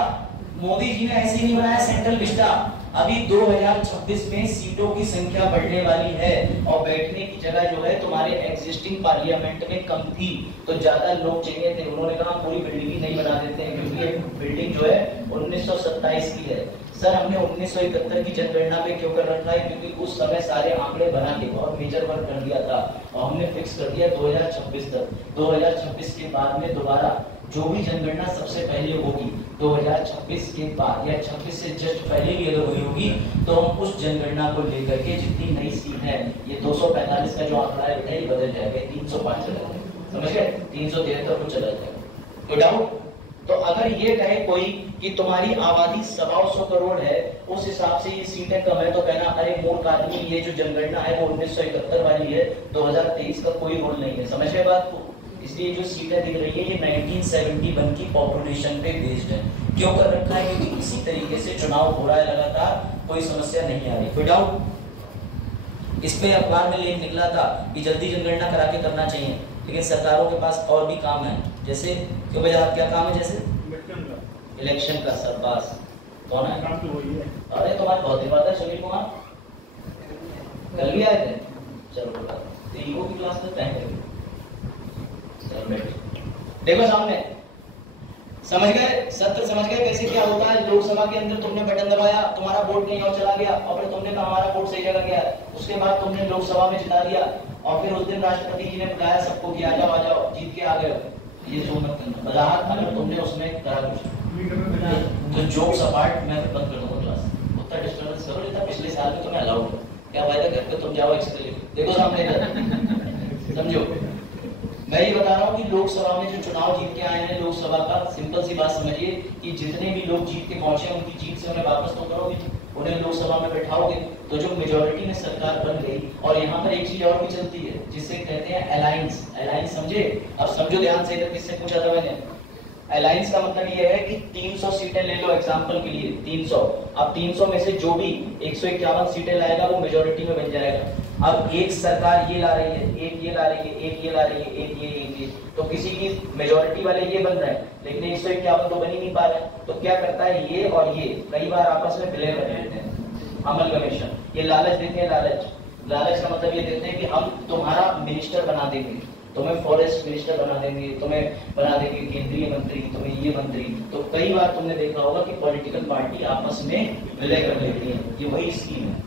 मोदी जी ने ऐसे ही नहीं बनाया सेंट्रल विस्टा। अभी 2026 में सीटों की संख्या बढ़ने वाली है और बैठने की जगह जो है तुम्हारे एग्जिस्टिंग पार्लियामेंट में कम थी, तो ज्यादा लोग चाहिए थे। उन्होंने कहा पूरी बिल्डिंग ही नहीं बना देते हैं क्योंकि ये बिल्डिंग जो है 1927 की है। सर, हमने 1971 की जनगणना पे क्यों कर रखा है? क्योंकि उस समय सारे आंकड़े बना के बहुत मेजर वर्क कर दिया था और हमने फिक्स कर दिया 2026 तक। 2026 के बाद में दोबारा जो भी जनगणना सबसे पहले होगी 2026 के बाद या 26 से जस्ट पहले भी अगर हुई होगी, तो हम उस जनगणना को लेकर के जितनी नई सीट है, ये 245 का जो आंकड़ा है बेटा, ये बदल जाएगा, 305 चला जाएगा, समझ गए? 373 को चला जाएगा। कोई डाउट? तो अगर ये कहे कोई कि तुम्हारी आबादी 125 करोड़ है, उस हिसाब से ये सीटें कम है, तो कहना अरे मूर्ख आदमी, ये जो जनगणना है वो 1971 वाली है, 2023 का कोई रोल नहीं है। समझ गए बात को? इसलिए जो सीटें दिख रही है ये 1971 की पॉपुलेशन पे बेस्ड है। क्यों कर रखा है? क्योंकि इसी तरीके से चुनाव हो रहा है लगातार, कोई समस्या नहीं आ रही। कोई डाउट? इस पे अखबार में लेख निकला था कि जल्दी जनगणना करा के करना चाहिए, लेकिन सरकारों के पास और भी काम है। जैसे क्यों भाई, आप क्या काम है? जैसे इलेक्शन का। सरपास कौन है? अरे तुम्हारे बहुत ही बात है, सुनील कुमार कल भी आए थे। चलो बता, ईगो की क्लास में टाइम लगे। देखो सामने, समझ गए? सत्र समझ गए कैसे क्या होता है? लोकसभा के अंदर तुमने बटन दबाया, तुम्हारा वोट कहीं और चला गया और फिर तुमने कहा हमारा वोट सही जगह गया। उसके बाद तुमने लोकसभा में जिता दिया और फिर उस दिन राष्ट्रपति जी ने बुलाया सबको कि आ जाओ, जीत के आ गए। ये जो मत करना वजाहत, अगर तुमने उसमें करा कुछ तो जोक्स अपार्ट, मैं फिर बंद कर दूंगा क्लास। उतना डिस्टर्बेंस करो जितना पिछले साल में तुम्हें अलाउड है। क्या फायदा घर पे तुम जाओ इसके लिए? देखो सामने, समझो मैं ये बता रहा हूँ कि लोकसभा में जो चुनाव जीत के आए हैं लोकसभा का, सिंपल सी बात समझिए कि जितने भी लोग जीत के पहुंचे उनकी जीत से उन्हें वापस तो करोगे, उन्हें लोकसभा में बैठाओगे, तो जो मेजोरिटी में सरकार बन गई। और यहाँ पर एक चीज और भी चलती है जिसे कहते हैं अलायंस। अलायंस समझे? अब समझो ध्यान से, इधर किससे पूछा था मैंने? अलायंस का मतलब ये है कि 300 सीटें ले लो एग्जांपल के लिए, 300। अब 300 में से जो भी 151 सीटें लाएगा वो मेजोरिटी में बन जाएगा। अब एक सरकार ये ला रही है, एक ये ला रही है, एक ये ला रही है, एक ये, तो किसी की मेजोरिटी वाले ये बन रहे हैं, लेकिन 151 तो बन ही नहीं पा रहे। तो क्या करता है ये और ये कई बार आपस में विलय कर देते हैं, अमलगमेशन। ये लालच देते हैं, लालच का मतलब ये देते हैं कि हम तुम्हारा मिनिस्टर बना देंगे, तुम्हें फॉरेस्ट मिनिस्टर बना देंगे, तुम्हें बना देंगे केंद्रीय मंत्री, तुम्हें ये मंत्री। तो कई बार तुमने देखा होगा कि पॉलिटिकल पार्टी आपस में विलय कर लेती है। ये वही स्कीम है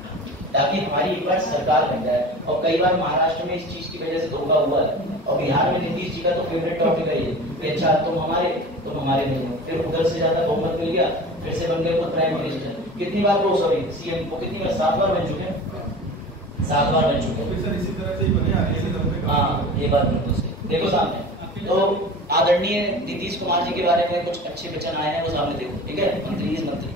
ताकि हमारी एक बार सरकार बन जाए। और कई बार महाराष्ट्र में इस चीज की वजह से धोखा हुआ है। और बिहार में नीतीश जी का तो फेवरेट टॉपिक है ये, अच्छा तुम हमारे नहीं हो। फिर उधर से ज्यादा बहुमत मिल गया, फिर से बन गए खुद प्राइम मिनिस्टर। कितनी बार वो सॉरी सीएम को कितनी बार? 7 बार बन चुके हैं, 7 बार बन चुके हैं। इसी तरह से ही बने आगे से दम। हाँ, ये बात बिल्कुल सही। देखो सामने, तो आदरणीय नीतीश कुमार जी के बारे में कुछ अच्छे वचन आए हैं, वो सामने देखो, ठीक है? मंत्री।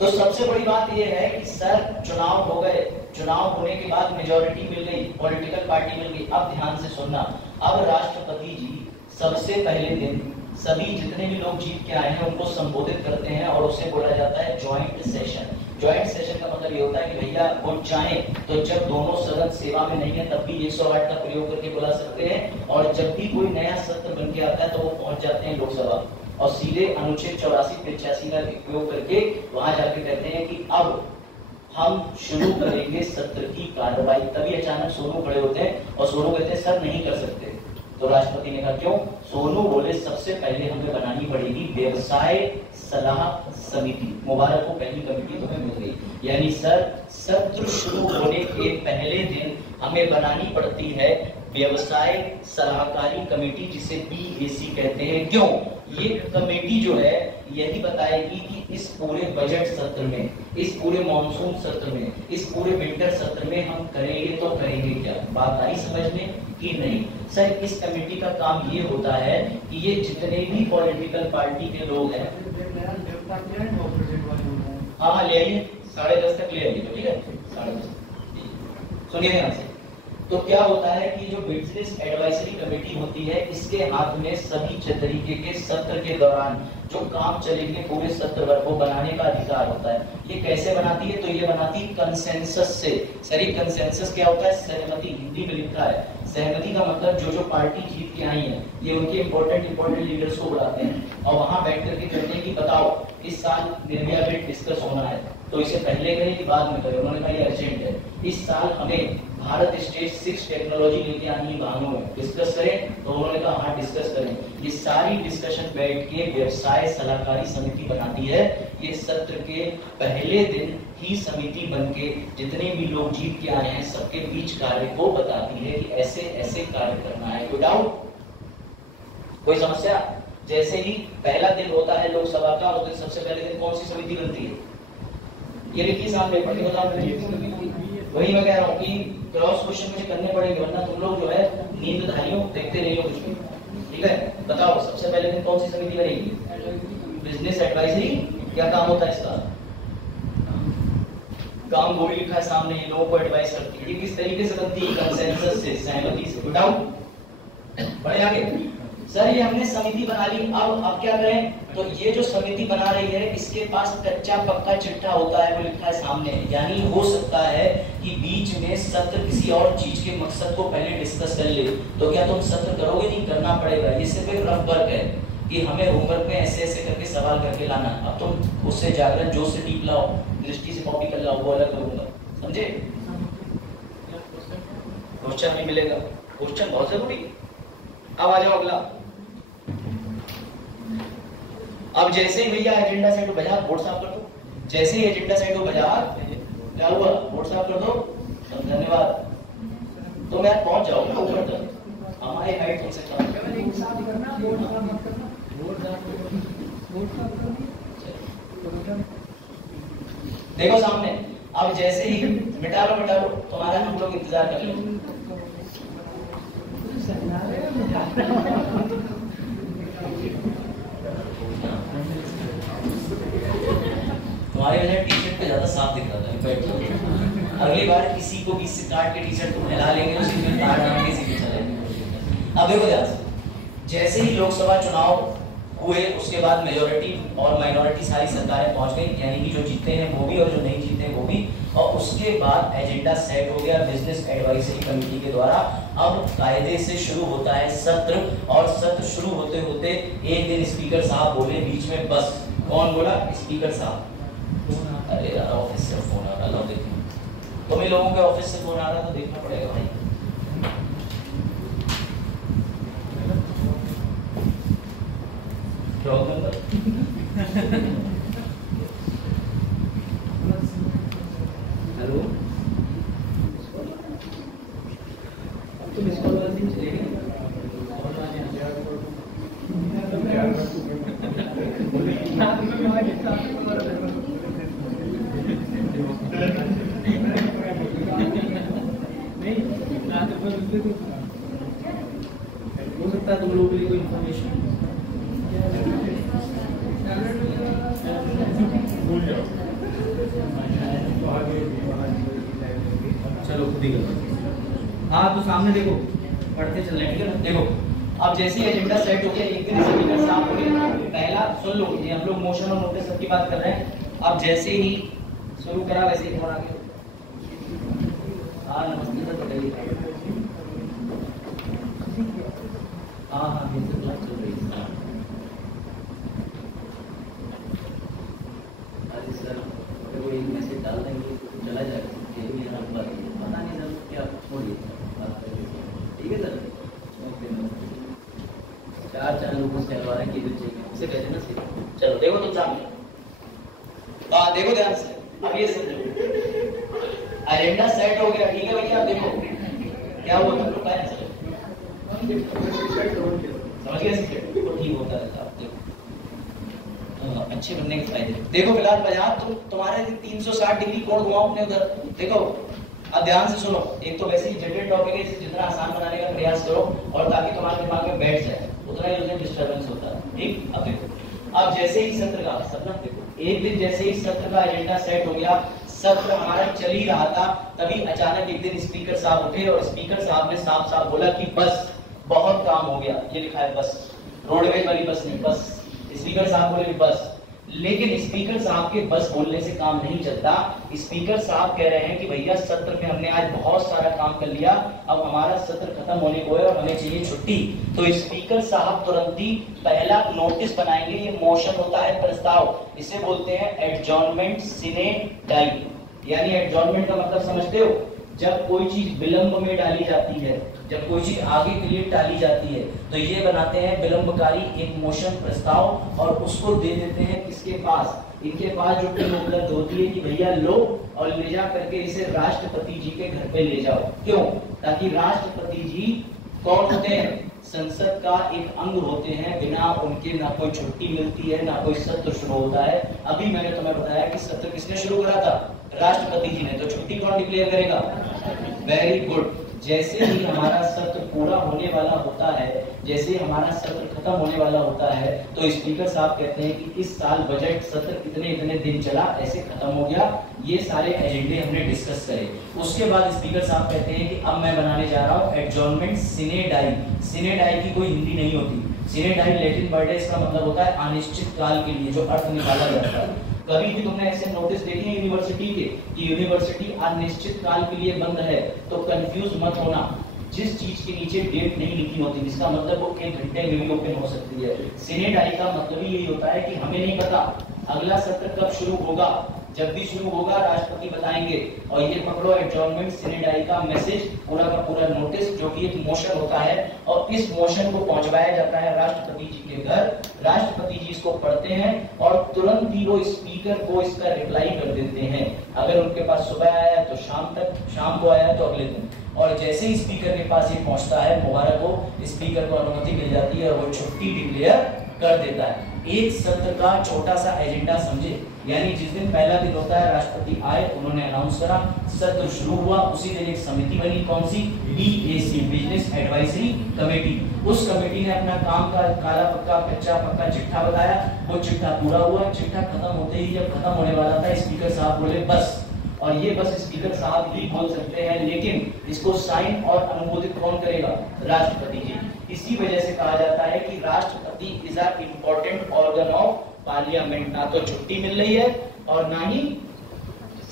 तो सबसे बड़ी बात यह है कि सर चुनाव हो गए, चुनाव होने के बाद मेजोरिटी मिल गई, पॉलिटिकल पार्टी मिल गई। अब ध्यान से सुनना, अब राष्ट्रपति जी सबसे पहले दिन सभी जितने भी लोग जीत के आए हैं उनको संबोधित करते हैं और उसे बोला जाता है ज्वाइंट सेशन। ज्वाइंट सेशन का मतलब ये होता है कि भैया वो चाहे तो जब दोनों सदन सेवा में नहीं है तब भी 108 का प्रयोग करके बुला सकते हैं, और जब भी कोई नया सत्र बन के आता है तो वो पहुंच जाते हैं लोकसभा और सीधे अनुच्छेद 84-85 का उपयोग करके वहां जाके कहते हैं कि अब हम शुरू करेंगे सत्र की कार्रवाई। तभी अचानक सोनू खड़े होते हैं और सोनू कहते हैं सर नहीं कर सकते। तो राष्ट्रपति ने कहा क्यों? सोनू बोले सबसे पहले हमें बनानी पड़ेगी व्यवसाय सलाह समिति। मुबारक को पहली कमेटी तुम्हें मिल गई। यानी सर सत्र शुरू होने के पहले दिन हमें बनानी पड़ती है व्यवसाय सलाहकारी कमेटी, जिसे BAC कहते हैं। क्यों? ये कमेटी जो है यही बताएगी कि इस पूरे बजट सत्र में, इस पूरे मॉनसून सत्र में, इस पूरे विंटर सत्र में हम करेंगे तो करेंगे क्या। बात आई समझ में कि नहीं? सर, इस कमेटी का काम ये होता है कि ये जितने भी पॉलिटिकल पार्टी के लोग हैं, हाँ ले आइए, 10:30 तक ले आइए, ठीक है? 10:30 सुनिए यहाँ से। तो क्या होता है कि जो बिजनेस एडवाइजरी कमेटी होती है, इसके हाथ में सभी तरीके के सत्र के दौरान जो काम चलेंगे पूरे सत्र भर को बनाने का अधिकार होता है। ये कैसे बनाती है? तो ये बनाती है कंसेंसस से। सर, ये कंसेंसस क्या होता है? सहमति, हिंदी में लिखा है। सहमति का मतलब जो जो पार्टी जीत के आई है, ये उनके इंपॉर्टेंट लीडर्स को बुलाते हैं और वहां बैठ करके कहते हैं कि बताओ इस साल निर्भया बिल डिस्कस होना है, तो इसे पहले करें कि बाद में करें। उन्होंने कहा ये अर्जेंट है, इस साल हमें भारत स्टेज 6 टेक्नोलॉजी लेके आनी है वाहनों में, डिस्कस करें। तो उन्होंने कहा हाँ डिस्कस करें। ये सारी डिस्कशन बैठ के व्यवसाय सलाहकारी समिति बनाती है। ये सत्र के पहले दिन ही समिति बन के जितने भी लोग जीत के आए हैं सबके बीच कार्य को बताती है कि ऐसे ऐसे कार्य करना है। कोई डाउट, कोई समस्या? जैसे ही पहला दिन होता है लोकसभा का, उस दिन सबसे पहले दिन कौन सी समिति बनती है? ये लिखिए सामने, पढ़ के बताओ। वही मैं कह रहा हूँ कि क्रॉस क्वेश्चन मुझे करने पड़ेंगे, वरना तुम लोग जो है नींदधारियों देखते नहीं हो कुछ भी। ठीक है, बताओ सबसे पहले दिन कौन सी समिति बनेगी? Business advisory. क्या काम होता है इसका? काम वो भी लिखा है सामने, ये लोगों को एडवाइस करती है। ये किस तरीके से बनती है? कंसेंसस से, सहमति से। डाउट? बढ़े आगे। सर, ये हमने समिति बना ली, अब क्या करें? तो ये जो समिति बना रही है इसके पास कच्चा पक्का चिट्ठा होता है, वो लिखा है सामने। यानी हो सकता है कि बीच में सत्र किसी और चीज के मकसद को पहले डिस्कस कर ले, तो क्या तुम सत्र करोगे? नहीं करना पड़ेगा। ये सिर्फ एक रफ वर्क है कि हमें होमवर्क में ऐसे ऐसे करके सवाल करके लाना। अब तुम उससे जागरण जोश से टीप लाओ, दृष्टि से कॉपी कर लाओ, वो अलग करूंगा, समझे? क्वेश्चन भी मिलेगा, क्वेश्चन बहुत जरूरी है। अब आ जाओ अगला। अब जैसे ही भैया एजेंडा सेट हो, बजा बोर्ड साफ कर दो। जैसे ही एजेंडा सेट हो, बजा क्या हुआ? बोर्ड साफ कर दो। धन्यवाद। तो मैं पहुंच जाऊंगा ऊपर तक, हमारी हाइट तुमसे कम है। एक साथ करना, बोर्ड साफ मत करना, बोर्ड साफ करना। देखो सामने, अब जैसे ही मिटा लो, तुम्हारा हम लोग इंतजार कर लेंगे। तुम्हारे वजह टी शर्ट पे ज्यादा साफ दिख रहा था। अगली बार किसी को भी काट के टी शर्ट तुम हिला लेंगे, उसी में तार डाल के सीधे चलेंगे। अब देखो ध्यान से, जैसे ही लोकसभा चुनाव हुए उसके बाद मेजोरिटी और माइनॉरिटी सारी सरकारें पहुंच गई, यानी कि जो जीते हैं वो भी और जो नहीं जीते हैं वो भी। और उसके बाद एजेंडा सेट हो गया बिजनेस एडवाइजरी कमेटी के द्वारा। अब कायदे से शुरू होता है सत्र, और सत्र शुरू होते होते एक दिन स्पीकर साहब बोले बीच में, बस कौन बोला? स्पीकर साहब। अरे यार ऑफिस से फोन आ रहा, देखो तुम्हें लोगों के ऑफिस से फोन आ रहा, तो देखना पड़ेगा भाई। हेलो, अब तुम इसको चलेगी। हो सकता है तुम लोगों के लिए कोई इंफॉर्मेशन। चलो खुद ही करो। हाँ, तो सामने देखो, पढ़ते चल रहे, ठीक है ना? देखो, अब जैसे एजेंडा सेट हो गया, एक दिन स्पीकर साहब हो गया। पहला सुन लो, ये हम लोग मोशन और नोटिस सबकी बात कर रहे हैं। अब जैसे ही शुरू करा वैसे ही फोन आ गया। हाँ नमस्ते सर, बताइए। हाँ, बिल्कुल क्लास चल रही है। अरे सर, वो एक मैसेज डाल देंगे तो चला जाएगा, ये भी मेरा नंबर है, पता नहीं सर क्या, छोड़िए बात करिए, ठीक है सर? ओके, 4 लोगों से कहवा रहे हैं कि इधर चाहिए, उसे कहते ना सीधा। चलो देखो तुम सामने, देखो ध्यान से। अब ये एजेंडा सेट हो गया, ठीक है भैया? देखो क्या हुआ, तुम लोग समझ गए सीक्रेट? वो ठीक होता रहता है। अच्छे बनने के फायदे देखो। फिलहाल बाजार तुम्हारे 360 डिग्री कोण घुमाओ अपने उधर, देखो। अब ध्यान से सुनो, एक तो वैसे ही जटिल टॉपिक है, इसे जितना आसान बनाने का प्रयास करो और ताकि तुम्हारे दिमाग में बैठ जाए, उतना ही उसमें डिस्टर्बेंस होता है। ठीक, अब देखो, अब जैसे ही सत्र का सपना देखो, एक दिन जैसे ही सत्र का एजेंडा सेट हो गया, सत्र हमारा चल ही रहा था, तभी अचानक एक दिन स्पीकर साहब उठे और स्पीकर साहब ने साफ साफ बोला कि बस, बहुत काम हो गया। ये लिखा है बस, रोडवेज वाली बस नहीं, बस। स्पीकर साहब बोले बस, लेकिन स्पीकर साहब के बस बोलने से काम नहीं चलता। स्पीकर साहब कह रहे हैं कि भैया सत्र में हमने आज बहुत सारा काम कर लिया, अब हमारा सत्र खत्म होने को है और हमें चाहिए छुट्टी। तो स्पीकर साहब तुरंत ही पहला नोटिस बनाएंगे, ये मोशन होता है प्रस्ताव, इसे बोलते हैं एडजॉर्नमेंट सिने डाई। यानी एडजॉर्नमेंट का मतलब समझते हो? जब कोई चीज विलंब में डाली जाती है, जब कोई चीज आगे के लिए टाली जाती है, तो ये बनाते हैं विलंबकारी एक मोशन प्रस्ताव और उसको दे देते हैं किसके पास? इनके पास जो टीम उपलब्ध होती है कि भैया लो और ले जा करके इसे राष्ट्रपति जी के घर पे ले जाओ। क्यों? ताकि राष्ट्रपति जी कौन होते हैं? संसद का एक अंग होते हैं, बिना उनके ना कोई छुट्टी मिलती है, ना कोई सत्र शुरू होता है। अभी मैंने तुम्हें बताया कि सत्र किसने शुरू करा था? राष्ट्रपति जी ने। तो छुट्टी कौन डिक्लेयर करेगा? Very good. जैसे ही हमारा सत्र पूरा होने वाला होता है, जैसे ही हमारा सत्र खत्म होने वाला होता है, तो स्पीकर साहब कहते हैं कि इस साल बजट सत्र इतने इतने दिन चला, ऐसे खत्म हो गया, ये सारे एजेंडे हमने डिस्कस करे। उसके बाद स्पीकर साहब कहते हैं कि अब मैं बनाने जा रहा हूँ एडजॉर्नमेंट सिने डाई। सिने डाई की कोई हिंदी नहीं होती। सिने डाई लैटिन वर्ड है, इसका मतलब होता है अनिश्चित काल के लिए, जो अर्थ निकाला जाता है। कभी भी तुमने ऐसे नोटिस देखे यूनिवर्सिटी के कि यूनिवर्सिटी अनिश्चित काल के लिए बंद है, तो कंफ्यूज मत होना। जिस चीज के नीचे डेट नहीं लिखी होती, जिसका मतलब वो 1 घंटे में भी ओपन हो सकती है। सिने डाई का मतलब ही यही होता है कि हमें नहीं पता अगला सत्र कब शुरू होगा, जब भी शुरू होगा राष्ट्रपति बताएंगे। और ये पकड़ो एडजॉर्नमेंट सिने डाई का मैसेज, पूरा का पूरा नोटिस, जो कि एक मोशन होता है और इस मोशन को पहुंचवाया जाता है राष्ट्रपति जी के घर। राष्ट्रपति जी इसको पढ़ते हैं और तुरंत ही वो स्पीकर को इसका रिप्लाई कर देते हैं। अगर उनके पास सुबह आया तो शाम तक, शाम को आया तो अगले दिन। और जैसे ही स्पीकर के पास ये पहुंचता है, मुबारक हो, स्पीकर को अनुमति मिल जाती है और वो छुट्टी डिक्लेयर कर देता है। एक सत्र का छोटा सा एजेंडा समझे, यानी जिस दिन पहला दिन होता है, राष्ट्रपति आए, उन्होंने अनाउंस करा, सत्र शुरू हुआ, उसी दिन एक समिति बनी, कौन सी? BAC, business advisory committee. उस कमेटी ने अपना काम का काला पक्का कच्चा पक्का चिट्ठा बताया, वो चिट्ठा पूरा हुआ। चिट्ठा खत्म होते ही, जब खत्म होने वाला था, स्पीकर साहब बोले बस। और ये बस स्पीकर साहब ही बोल सकते हैं, लेकिन इसको साइन और अनुमोदित कौन करेगा? राष्ट्रपति जी। इसी वजह से कहा जाता है कि राष्ट्रपति is a important organ of parliament. ना तो छुट्टी मिल रही है और ना ही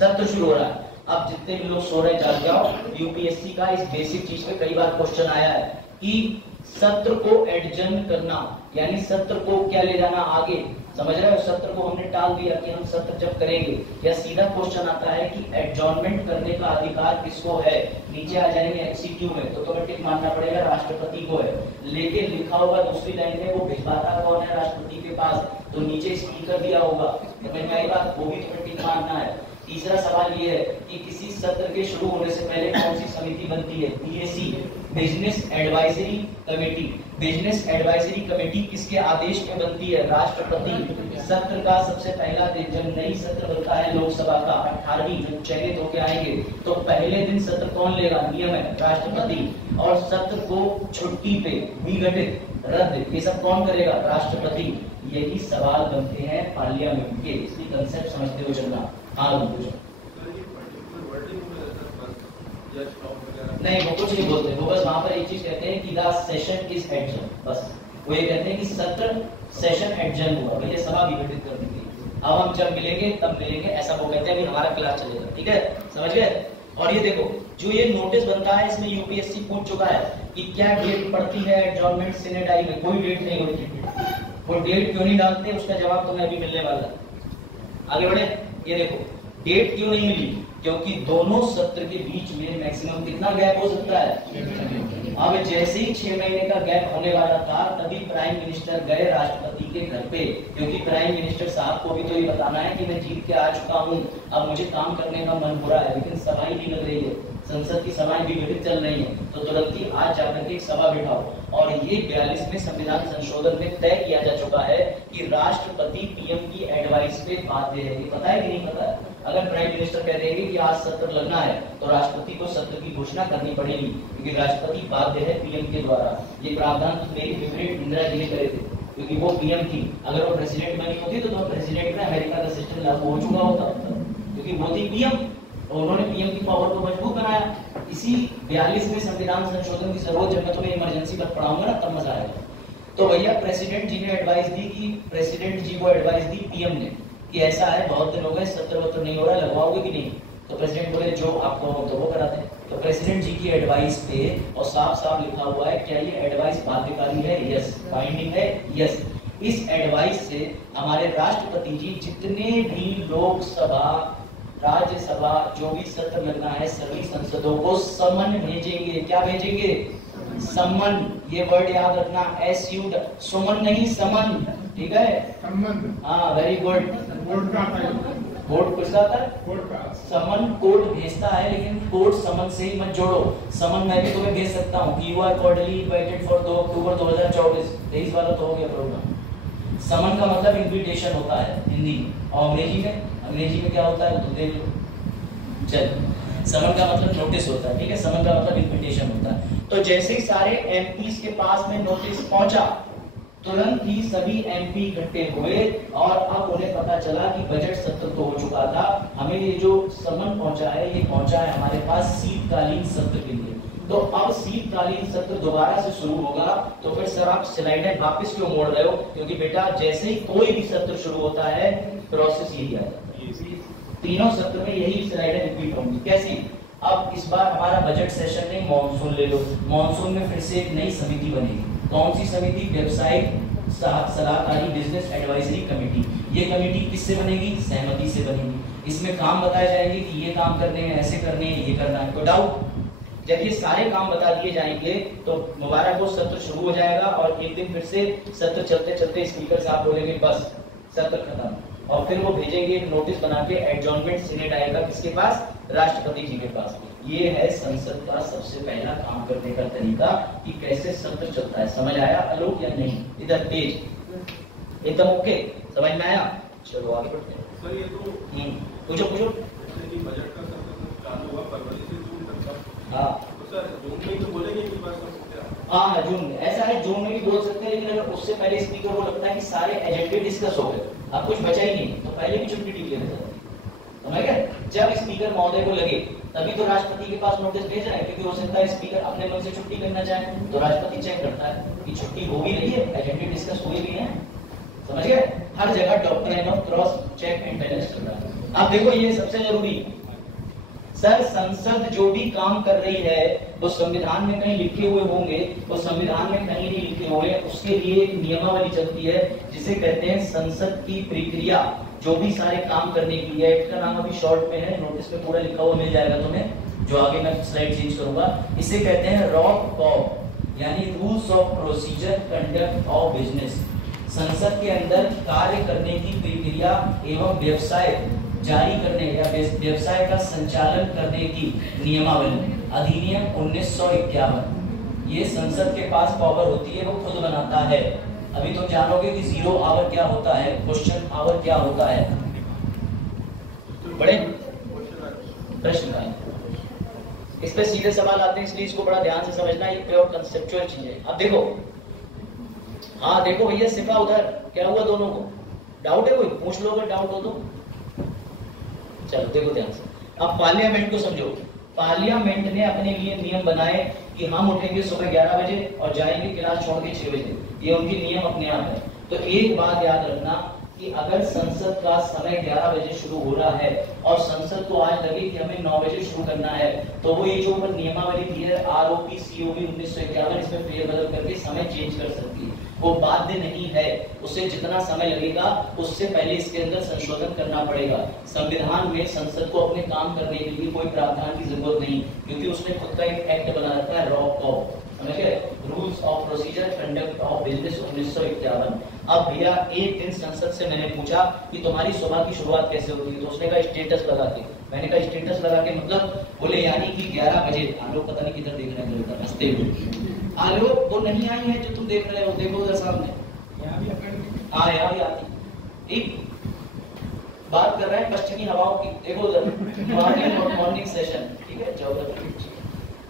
सत्र शुरू हो रहा है। अब जितने भी लोग सो रहे जाग जाओ, यूपीएससी का इस बेसिक चीज पे कई बार क्वेश्चन आया है कि सत्र को एडजर्न करना, यानी सत्र को क्या ले जाना आगे, समझ रहे हो? सत्र को हमने टाल दिया कि हम सत्र जब करेंगे। या सीधा क्वेश्चन आता है कि एडजॉर्नमेंट करने का अधिकार किसको है? नीचे आ जाएंगे एमसीक्यू में, तो तुम्हें टिक मानना पड़ेगा राष्ट्रपति को है। लेकिन लिखा होगा दूसरी लाइन में, वो भिजवाता कौन है राष्ट्रपति के पास? तो नीचे स्पीकर दिया होगा, समझ में आई बात? वो भी तुम्हें टिक मानना है। तीसरा सवाल ये है कि किसी सत्र के शुरू होने से पहले कौन सी समिति बनती है? BAC, business advisory committee. Business advisory committee किसके आदेश पे बनती है? राष्ट्रपति। सत्र का सबसे पहला दिन, जब नई सत्र बनता है लोकसभा का 18वीं, जब चयनित होके आएंगे, तो पहले दिन सत्र कौन लेगा? नियम है राष्ट्रपति। और सत्र को छुट्टी पे, विघटित, रद्द, ये सब कौन करेगा? राष्ट्रपति। यही सवाल बनते हैं पार्लियामेंट के, इसलिए कंसेप्ट समझते हुए चलना। हाँ पूछो। नहीं, वो कुछ नहीं बोलते, वो बस वहां पर एक चीज कहते हैं कि द सेशन इज एडजर्न, बस वो ये कहते हैं कि सत्र सेशन एडजर्न हुआ, भैया सभा विघटित कर दी गई, अब हम जब मिलेंगे तब मिलेंगे, ऐसा वो कहते हैं कि हमारा क्लास चलेगा। ठीक है, समझ गए? और ये देखो, जो ये नोटिस बनता है, इसमें यूपीएससी पूछ चुका है कि क्या डेट पड़ती है एडजॉर्नमेंट सिने डाई में? कोई डेट नहीं होती। वो डेट क्यों नहीं डालते, उसका जवाब तुम्हें अभी मिलने वाला है। आगे बढ़े। ये देखो, डेट क्यों नहीं मिली? क्योंकि दोनों सत्र के बीच में मैक्सिमम कितना गैप हो सकता है? अब जैसे ही 6 महीने का गैप होने वाला था, तभी प्राइम मिनिस्टर गए राष्ट्रपति के घर पे, क्योंकि प्राइम मिनिस्टर साहब को भी तो ये बताना है कि मैं जीत के आ चुका हूँ, अब मुझे काम करने का मन हो रहा है, लेकिन सभा ही नहीं लग रही है। संसद की सभाएं विघटित चल रही हैं, तो तुरंत ही आज जाकर के एक सभा बिठाओ। और ये 42वें संविधान संशोधन में तय किया जा चुका है कि राष्ट्रपति पीएम की एडवाइस पे बाध्य है। ये पता है कि नहीं पता है? अगर प्राइम मिनिस्टर कह देंगे कि आज सत्र लगना है तो राष्ट्रपति को सत्र की घोषणा करनी पड़ेगी, क्योंकि राष्ट्रपति बाध्य है पीएम के द्वारा। ये प्रावधान तो मेरी फेवरेट इंदिरा जी ने करे थे, क्योंकि वो पीएम थी। अगर वो प्रेसिडेंट बनी होती तो प्रेसिडेंट में अमेरिका का सिस्टम लागू हो चुका होता, क्योंकि वो थी पीएम और उन्होंने पीएम की पावर को मजबूत बनाया। इसी 42वें संविधान संशोधन की जरूरत, जब मैं तुम्हें इमरजेंसी पर पढ़ाऊंगा ना तब मजा आएगा। तो भैया प्रेसिडेंट जी ने एडवाइस दी कि प्रेसिडेंट जी को एडवाइस दी पीएम ने कि ऐसा है, बहुत दिन हो गए, सत्र वत्र नहीं हो रहा, लगवाओगे कि नहीं? तो प्रेसिडेंट बोले जो आपको तो वो कराते हैं। तो प्रेसिडेंट जी की एडवाइस पे और साफ साफ लिखा हुआ है, क्या ये एडवाइस बाध्यकारी है? यस। बाइंडिंग है? यस। इस एडवाइस से हमारे राष्ट्रपति जी जितने भी लोकसभा, राज्यसभा, जो भी सत्र लगना है सभी संसदों को समन भेजेंगे। क्या भेजेंगे? समन। ये वर्ड याद रखना, SU, सुमन नहीं, समन। ठीक है? संबंध। हाँ, वेरी गुड। कोर्ट का आता है। कोर्ट किसका आता है? कोर्ट का। समन कोर्ट भेजता है, लेकिन कोर्ट समन से ही मत जोड़ो। समन मैं भी तुम्हें भेज सकता हूँ कि you are cordially invited for 2 October 2024। 23 वाला तो हो गया प्रोग्राम। समन का मतलब इन्विटेशन होता है हिंदी में, और अंग्रेजी में क्या होता है तो देख लो। चल, समन का मतलब नोटिस होता है, ठीक है? समन का मतलब इन्विटेशन होता है। तो जैसे ही सारे एमपीज के पास में नोटिस पहुंचा, तुरंत ही सभी एमपी इकट्ठे हुए और अब उन्हें पता चला कि बजट सत्र तो हो चुका था, हमें ये जो समन पहुंचा है ये पहुंचा है हमारे पास शीतकालीन सत्र के लिए। तो अब शीतकालीन सत्र दोबारा से शुरू होगा। तो फिर सर आप स्लाइडें वापस क्यों मोड़ रहे हो? क्योंकि बेटा जैसे ही कोई भी सत्र शुरू होता है प्रोसेस यही आता है। तीनों सत्र में यही स्लाइडें रिपीट होंगी। कैसी? अब इस बार हमारा बजट सेशन नहीं, मॉनसून ले लो। मॉनसून में फिर से एक नई समिति बनेगी। कौन सी समिति? व्यावसायिक सलाहकारी, बिजनेस एडवाइजरी कमेटी। ये कमेटी किससे बनेगी? सहमति से बनेगी। इसमें काम बताए जाएंगे कि ये काम करने हैं, ऐसे करने हैं, ये करना है। कोई डाउट? जब ये सारे काम बता दिए जाएंगे तो मुबारक हो, सत्र शुरू हो जाएगा। और एक दिन फिर से सत्र चलते चलते स्पीकर साहब बोलेंगे बस सत्र खत्म, और फिर वो भेजेंगे एक नोटिस बना के, एडजॉर्नमेंट सीनेट आएगा किसके पास? राष्ट्रपति जी के पास। ये है संसद का सबसे पहला काम करने का तरीका कि कैसे सत्र चलता है। समझ आया आलोक या नहीं? इधर तेज एकदम ओके, समझ में आया? चलो आगे बढ़ते हैं। सर ये तो पूछो। जैसे कि बजट का सत्र चालू हुआ फरवरी से जून तक। हाँ तो सर जून में तो बोलेंगे कि बस हाँ, जून में ऐसा है, जून में भी बोल सकते हैं, लेकिन अगर उससे पहले स्पीकर को लगता है कि सारे एजेंडे डिस्कस हो गए, अब कुछ बचा ही नहीं, तो पहले भी छुट्टी डिक्लेयर कर सकते हैं। समझ गए? जब स्पीकर महोदय को लगे तभी तो राष्ट्रपति के पास नोटिस भेज रहे हैं, क्योंकि हो सकता है स्पीकर अपने मन से छुट्टी करना चाहे, तो राष्ट्रपति चेक करता है कि छुट्टी हो भी रही है, एजेंडे डिस्कस हुए भी हैं। समझ गए? हर जगह doctrine of cross check and balance कर रहा है। अब देखो ये सबसे जरूरी, सर संसद जो भी काम कर रही है वो संविधान में कहीं लिखे हुए होंगे, वो संविधान में कहीं नहीं लिखे हुए, उसके लिए एक नियमावली चलती है जिसे कहते हैं संसद की प्रक्रिया। जो भी सारे काम करने की है, एक्ट का नाम अभी शॉर्ट में है, नोटिस में पूरा लिखा हुआ मिल जाएगा तुम्हें, जो आगे मैं स्लाइड चेंज करूंगा। इसे कहते हैं रॉक, यानी rules of procedure conduct of business. संसद के अंदर कार्य करने की प्रक्रिया एवं व्यवसाय जारी करने या व्यवसाय का संचालन करने की नियमावली, अधिनियम 1951। ये संसद के पास पावर होती है, वो खुद बनाता है। अभी तुम जानोगे कि 0 आवर क्या होता है, क्वेश्चन आवर क्या होता है, बड़े प्रश्न का इस पे सीधे सवाल आते हैं, इसलिए इसको बड़ा ध्यान से समझना, ये प्योर कंसेप्चुअल चीज है। अब देखो, हाँ देखो भैया सिफा उधर क्या हुआ, दोनों को डाउट है? कोई पूछ लो अगर डाउट हो तो। चलो देखो ध्यान से, अब पार्लियामेंट को समझो। पार्लियामेंट ने अपने लिए नियम बनाए कि हम उठेंगे सुबह 11 बजे और जाएंगे क्लास छोड़ के 6 बजे, ये उनके नियम अपने आप है। तो एक बात याद रखना कि अगर संसद का समय 11 बजे शुरू हो रहा है और संसद को आज लगे कि हमें 9 बजे शुरू करना है, तो वो ये जो ऊपर नियमावली दी है ROP COB 1951, इसमें फेरबदल करके समय चेंज कर सकती है। वो बाध्य नहीं है, उसे जितना समय लगेगा उससे पहले इसके अंदर संशोधन करना पड़ेगा। संविधान में संसद को अपने काम करने के लिए कोई प्रावधान की जरूरत नहीं, क्योंकि उसने खुद का एक एक्ट बना रखा है, रॉक, समझ गए? Rules of procedure conduct of business 1951। अब भैया एक दिन संसद से मैंने पूछा कि तुम्हारी सुबह की शुरुआत कैसे होती है, तो उसने कहा स्टेटस लगा के। मैंने कहा स्टेटस लगा के मतलब? बोले यानी कि 11 बजे। हम लोग पता नहीं किधर देख रहे हैं, इधर हंसते हुए। आलो वो नहीं आई है जो तुम देख रहे हो, देखो उधर सामने। हाँ यहाँ भी आती। ठीक बात कर रहे हैं पश्चिमी हवाओं की, देखो उधर मॉर्निंग सेशन। ठीक है, ज्योग्राफी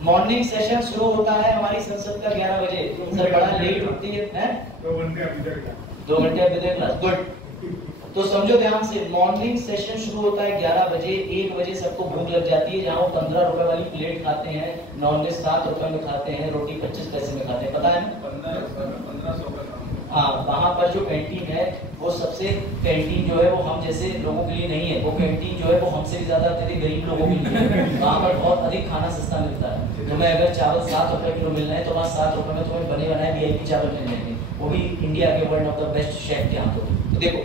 मॉर्निंग सेशन शुरू होता है हमारी संसद का 11 बजे। सर बड़ा लेट उठती है 2 घंटे अभी तक। गुड, तो समझो ध्यान से, मॉर्निंग सेशन शुरू होता है 11 बजे। 1 बजे सबको भूख लग जाती है। जहाँ वो 15 रुपए वाली प्लेट खाते हैं, नॉनवेज 7 रुपए में खाते हैं, रोटी 25 पैसे में खाते हैं, पता है? 1500 का। हाँ, वहाँ पर जो कैंटीन है वो सबसे कैंटीन जो है वो हम जैसे लोगों के लिए नहीं है। वो कैंटीन जो है वो हमसे भी ज्यादा अत्यधिक गरीब लोगों के लिए है। वहाँ पर बहुत अधिक खाना सस्ता मिलता है। तुम्हें अगर चावल 7 रुपए किलो मिल रहे हैं तो वहाँ 7 रुपए में तुम्हें बने बनाए VIP चावल मिल जाएंगे, वो भी इंडिया के world of the best chef के हाथों। तो देखो,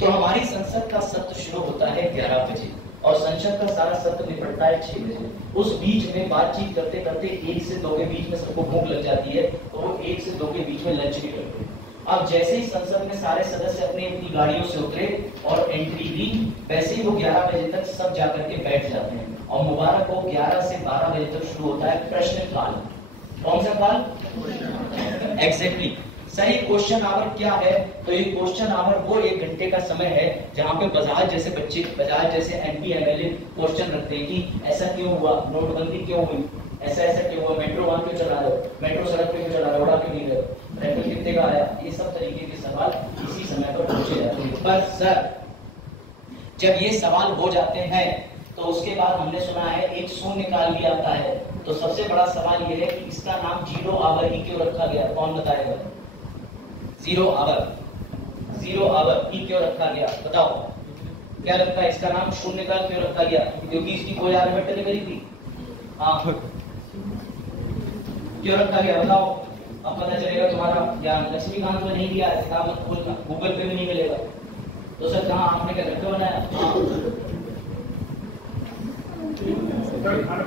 तो हमारी संसद का सत्र शुरू होता है 11 बजे और संसद का सारा सत्र निपटता है 6 बजे। उस बीच में बातचीत करते करते 1 से 2 के बीच में सबको भूख लग जाती है, तो वो 1 से 2 के बीच में लंच भी करते हैं। अब जैसे ही संसद में सारे सदस्य अपनी अपनी गाड़ियों से उतरे और एंट्री ली, वैसे ही वो 11 बजे तक सब जाकर के बैठ जाते हैं। और मुबारक हो, 11 से 12 बजे तक शुरू होता है प्रश्न काल। कौन सा काल? एग्जैक्टली सही। क्वेश्चन आवर क्या है? तो ये क्वेश्चन आवर वो 1 घंटे का समय है जहाँ पे बजाज जैसे बच्चे, बजाज जैसे MP MLA क्वेश्चन रखते हैं कि ऐसा क्यों हुआ, नोटबंदी क्यों हुई, ऐसा ऐसा क्यों हुआ, मेट्रो वहां क्यों चला रहे हो, मेट्रो सड़क पे क्यों चला रहे हो, उड़ा क्यों नहीं रहे हो, रेफर कितने का आया। ये सब तरीके के सवाल इसी समय पर पूछे जाते हैं। पर सर जब ये सवाल हो जाते हैं तो उसके बाद हमने सुना है एक शून्यकाल भी आता है। तो सबसे बड़ा सवाल ये है कि इसका नाम 0 आवर ही क्यों रखा गया? कौन बताएगा? 0 आवर ही क्यों रखा गया? बताओ क्या रखा है इसका नाम? शून्यकाल क्यों रखा गया? क्योंकि इसकी कोई आर्बिट्रेरी नहीं करी थी। हाँ, क्यों रखा गया बताओ? अब पता चलेगा तुम्हारा ज्ञान। लक्ष्मीकांत में नहीं दिया है, किताब खोलना, गूगल पे भी नहीं मिलेगा। तो सर कहाँ आपने क्या घर पे बनाया?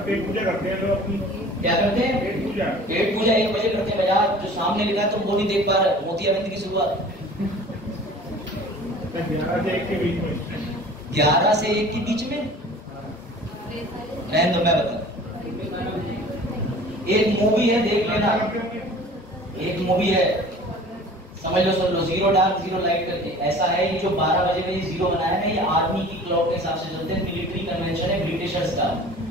पेट पूजा करते हैं लोग अपनी। क्या करते हैं? पेट पूजा। पेट पूजा 1 बजे करते हैं। बाजार जो सामने लिखा है तुम वो नहीं देख पा रहे। मोतियाबिंद की शुरुआत 11 से 1 के बीच में। 11 से 1 के बीच में? रहने दो, मैं बता। एक मूवी है, देख लेना। एक मूवी है, समझ लो, सुन लो, 0 डार्क 0 लाइट करके। ऐसा है ये जो 12 बजे में ये 0 बनाया है, ये आर्मी की क्लॉक के हिसाब से चलते हैं। मिलिट्री कन्वेंशन है ब्रिटिशर्स का,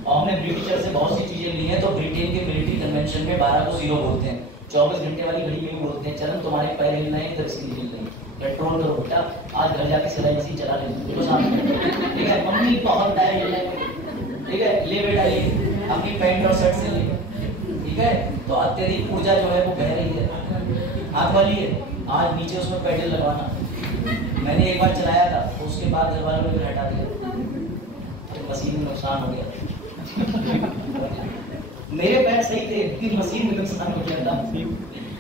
और हमने ब्रिटिशर्स से बहुत सी चीजें ली हैं। तो ब्रिटेन के मिलिट्री कन्वेंशन में 12 को 0 बोलते हैं। 24 घंटे वाली घड़ी में बोलते हैं चलन तुम्हारे पैर हिलना है, इधर इसकी हिल नहीं। कंट्रोल करो बेटा, आज घर जाके सिलाई मशीन चला लेंगे तो सामने। ठीक है, मम्मी बहुत टाइम हिलना है। ठीक है, ले बेटा ये अपनी पैंट और शर्ट से ले। ठीक है, तो अत्यधिक ऊर्जा जो है वो बह रही है, हाथ वाली है। आज नीचे उसमें पेडल लगवाना। मैंने एक बार चलाया था, तो उसके बाद घर वालों ने फिर हटा दिया, तो मशीन में नुकसान हो गया। मेरे पैर सही थे, लेकिन मशीन में नुकसान हो गया था।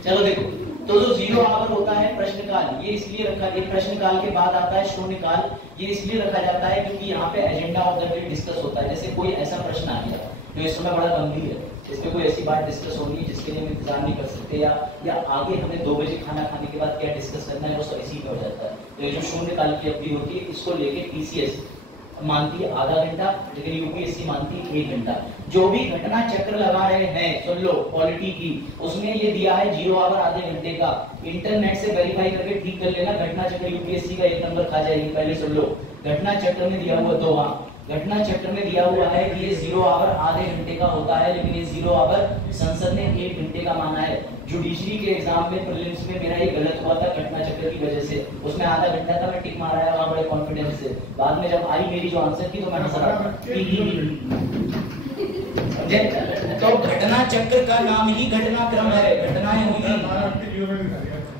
चलो देखो, तो जो 0 आवर होता है प्रश्नकाल, ये इसलिए रखा गया। प्रश्नकाल के बाद आता है शून्यकाल। ये इसलिए रखा जाता है क्योंकि यहाँ पे agenda of the day discuss होता है। जैसे कोई ऐसा प्रश्न आ गया जो इस समय बड़ा गंभीर है, इसमें कोई ऐसी बात डिस्कस होनी है जिसके लिए हम इंतजार नहीं कर सकते, या आगे हमें 2 बजे खाना खाने के बाद क्या डिस्कस करना है, वो सब इसी में हो जाता है। तो ये जो शून्यकाल की अवधि होती है, इसको लेके TCS मानती है आधा घंटा, लेकिन UPSC मानती है 1 घंटा। जो भी घटना चक्र लगा रहे हैं, सुन लो, पॉलिटी की, उसमें ये दिया है 0 आवर आधे घंटे का। इंटरनेट से वेरीफाई करके ठीक कर लेना। घटना चक्र UPSC का 1 नंबर खा जाएगी। पहले सुन लो, घटना चक्र में दिया हुआ 2, घटना चक्र में दिया हुआ है कि ये 0 आवर आधे घंटे का होता है, लेकिन ये 0 आवर संसद ने 1 घंटे का माना है। जुडिशरी के एग्जाम में, प्रीलिम्स में मेरा ये गलत हुआ था घटना चक्र की वजह से। उसमें आधा घंटा था, मैं टिक मारा है वहां बड़े कॉन्फिडेंस से। बाद में जब आई मेरी जो आंसर की तो मैं हंस रहा था। तो घटना चक्र का नाम ही घटनाक्रम है। घटनाएं होंगी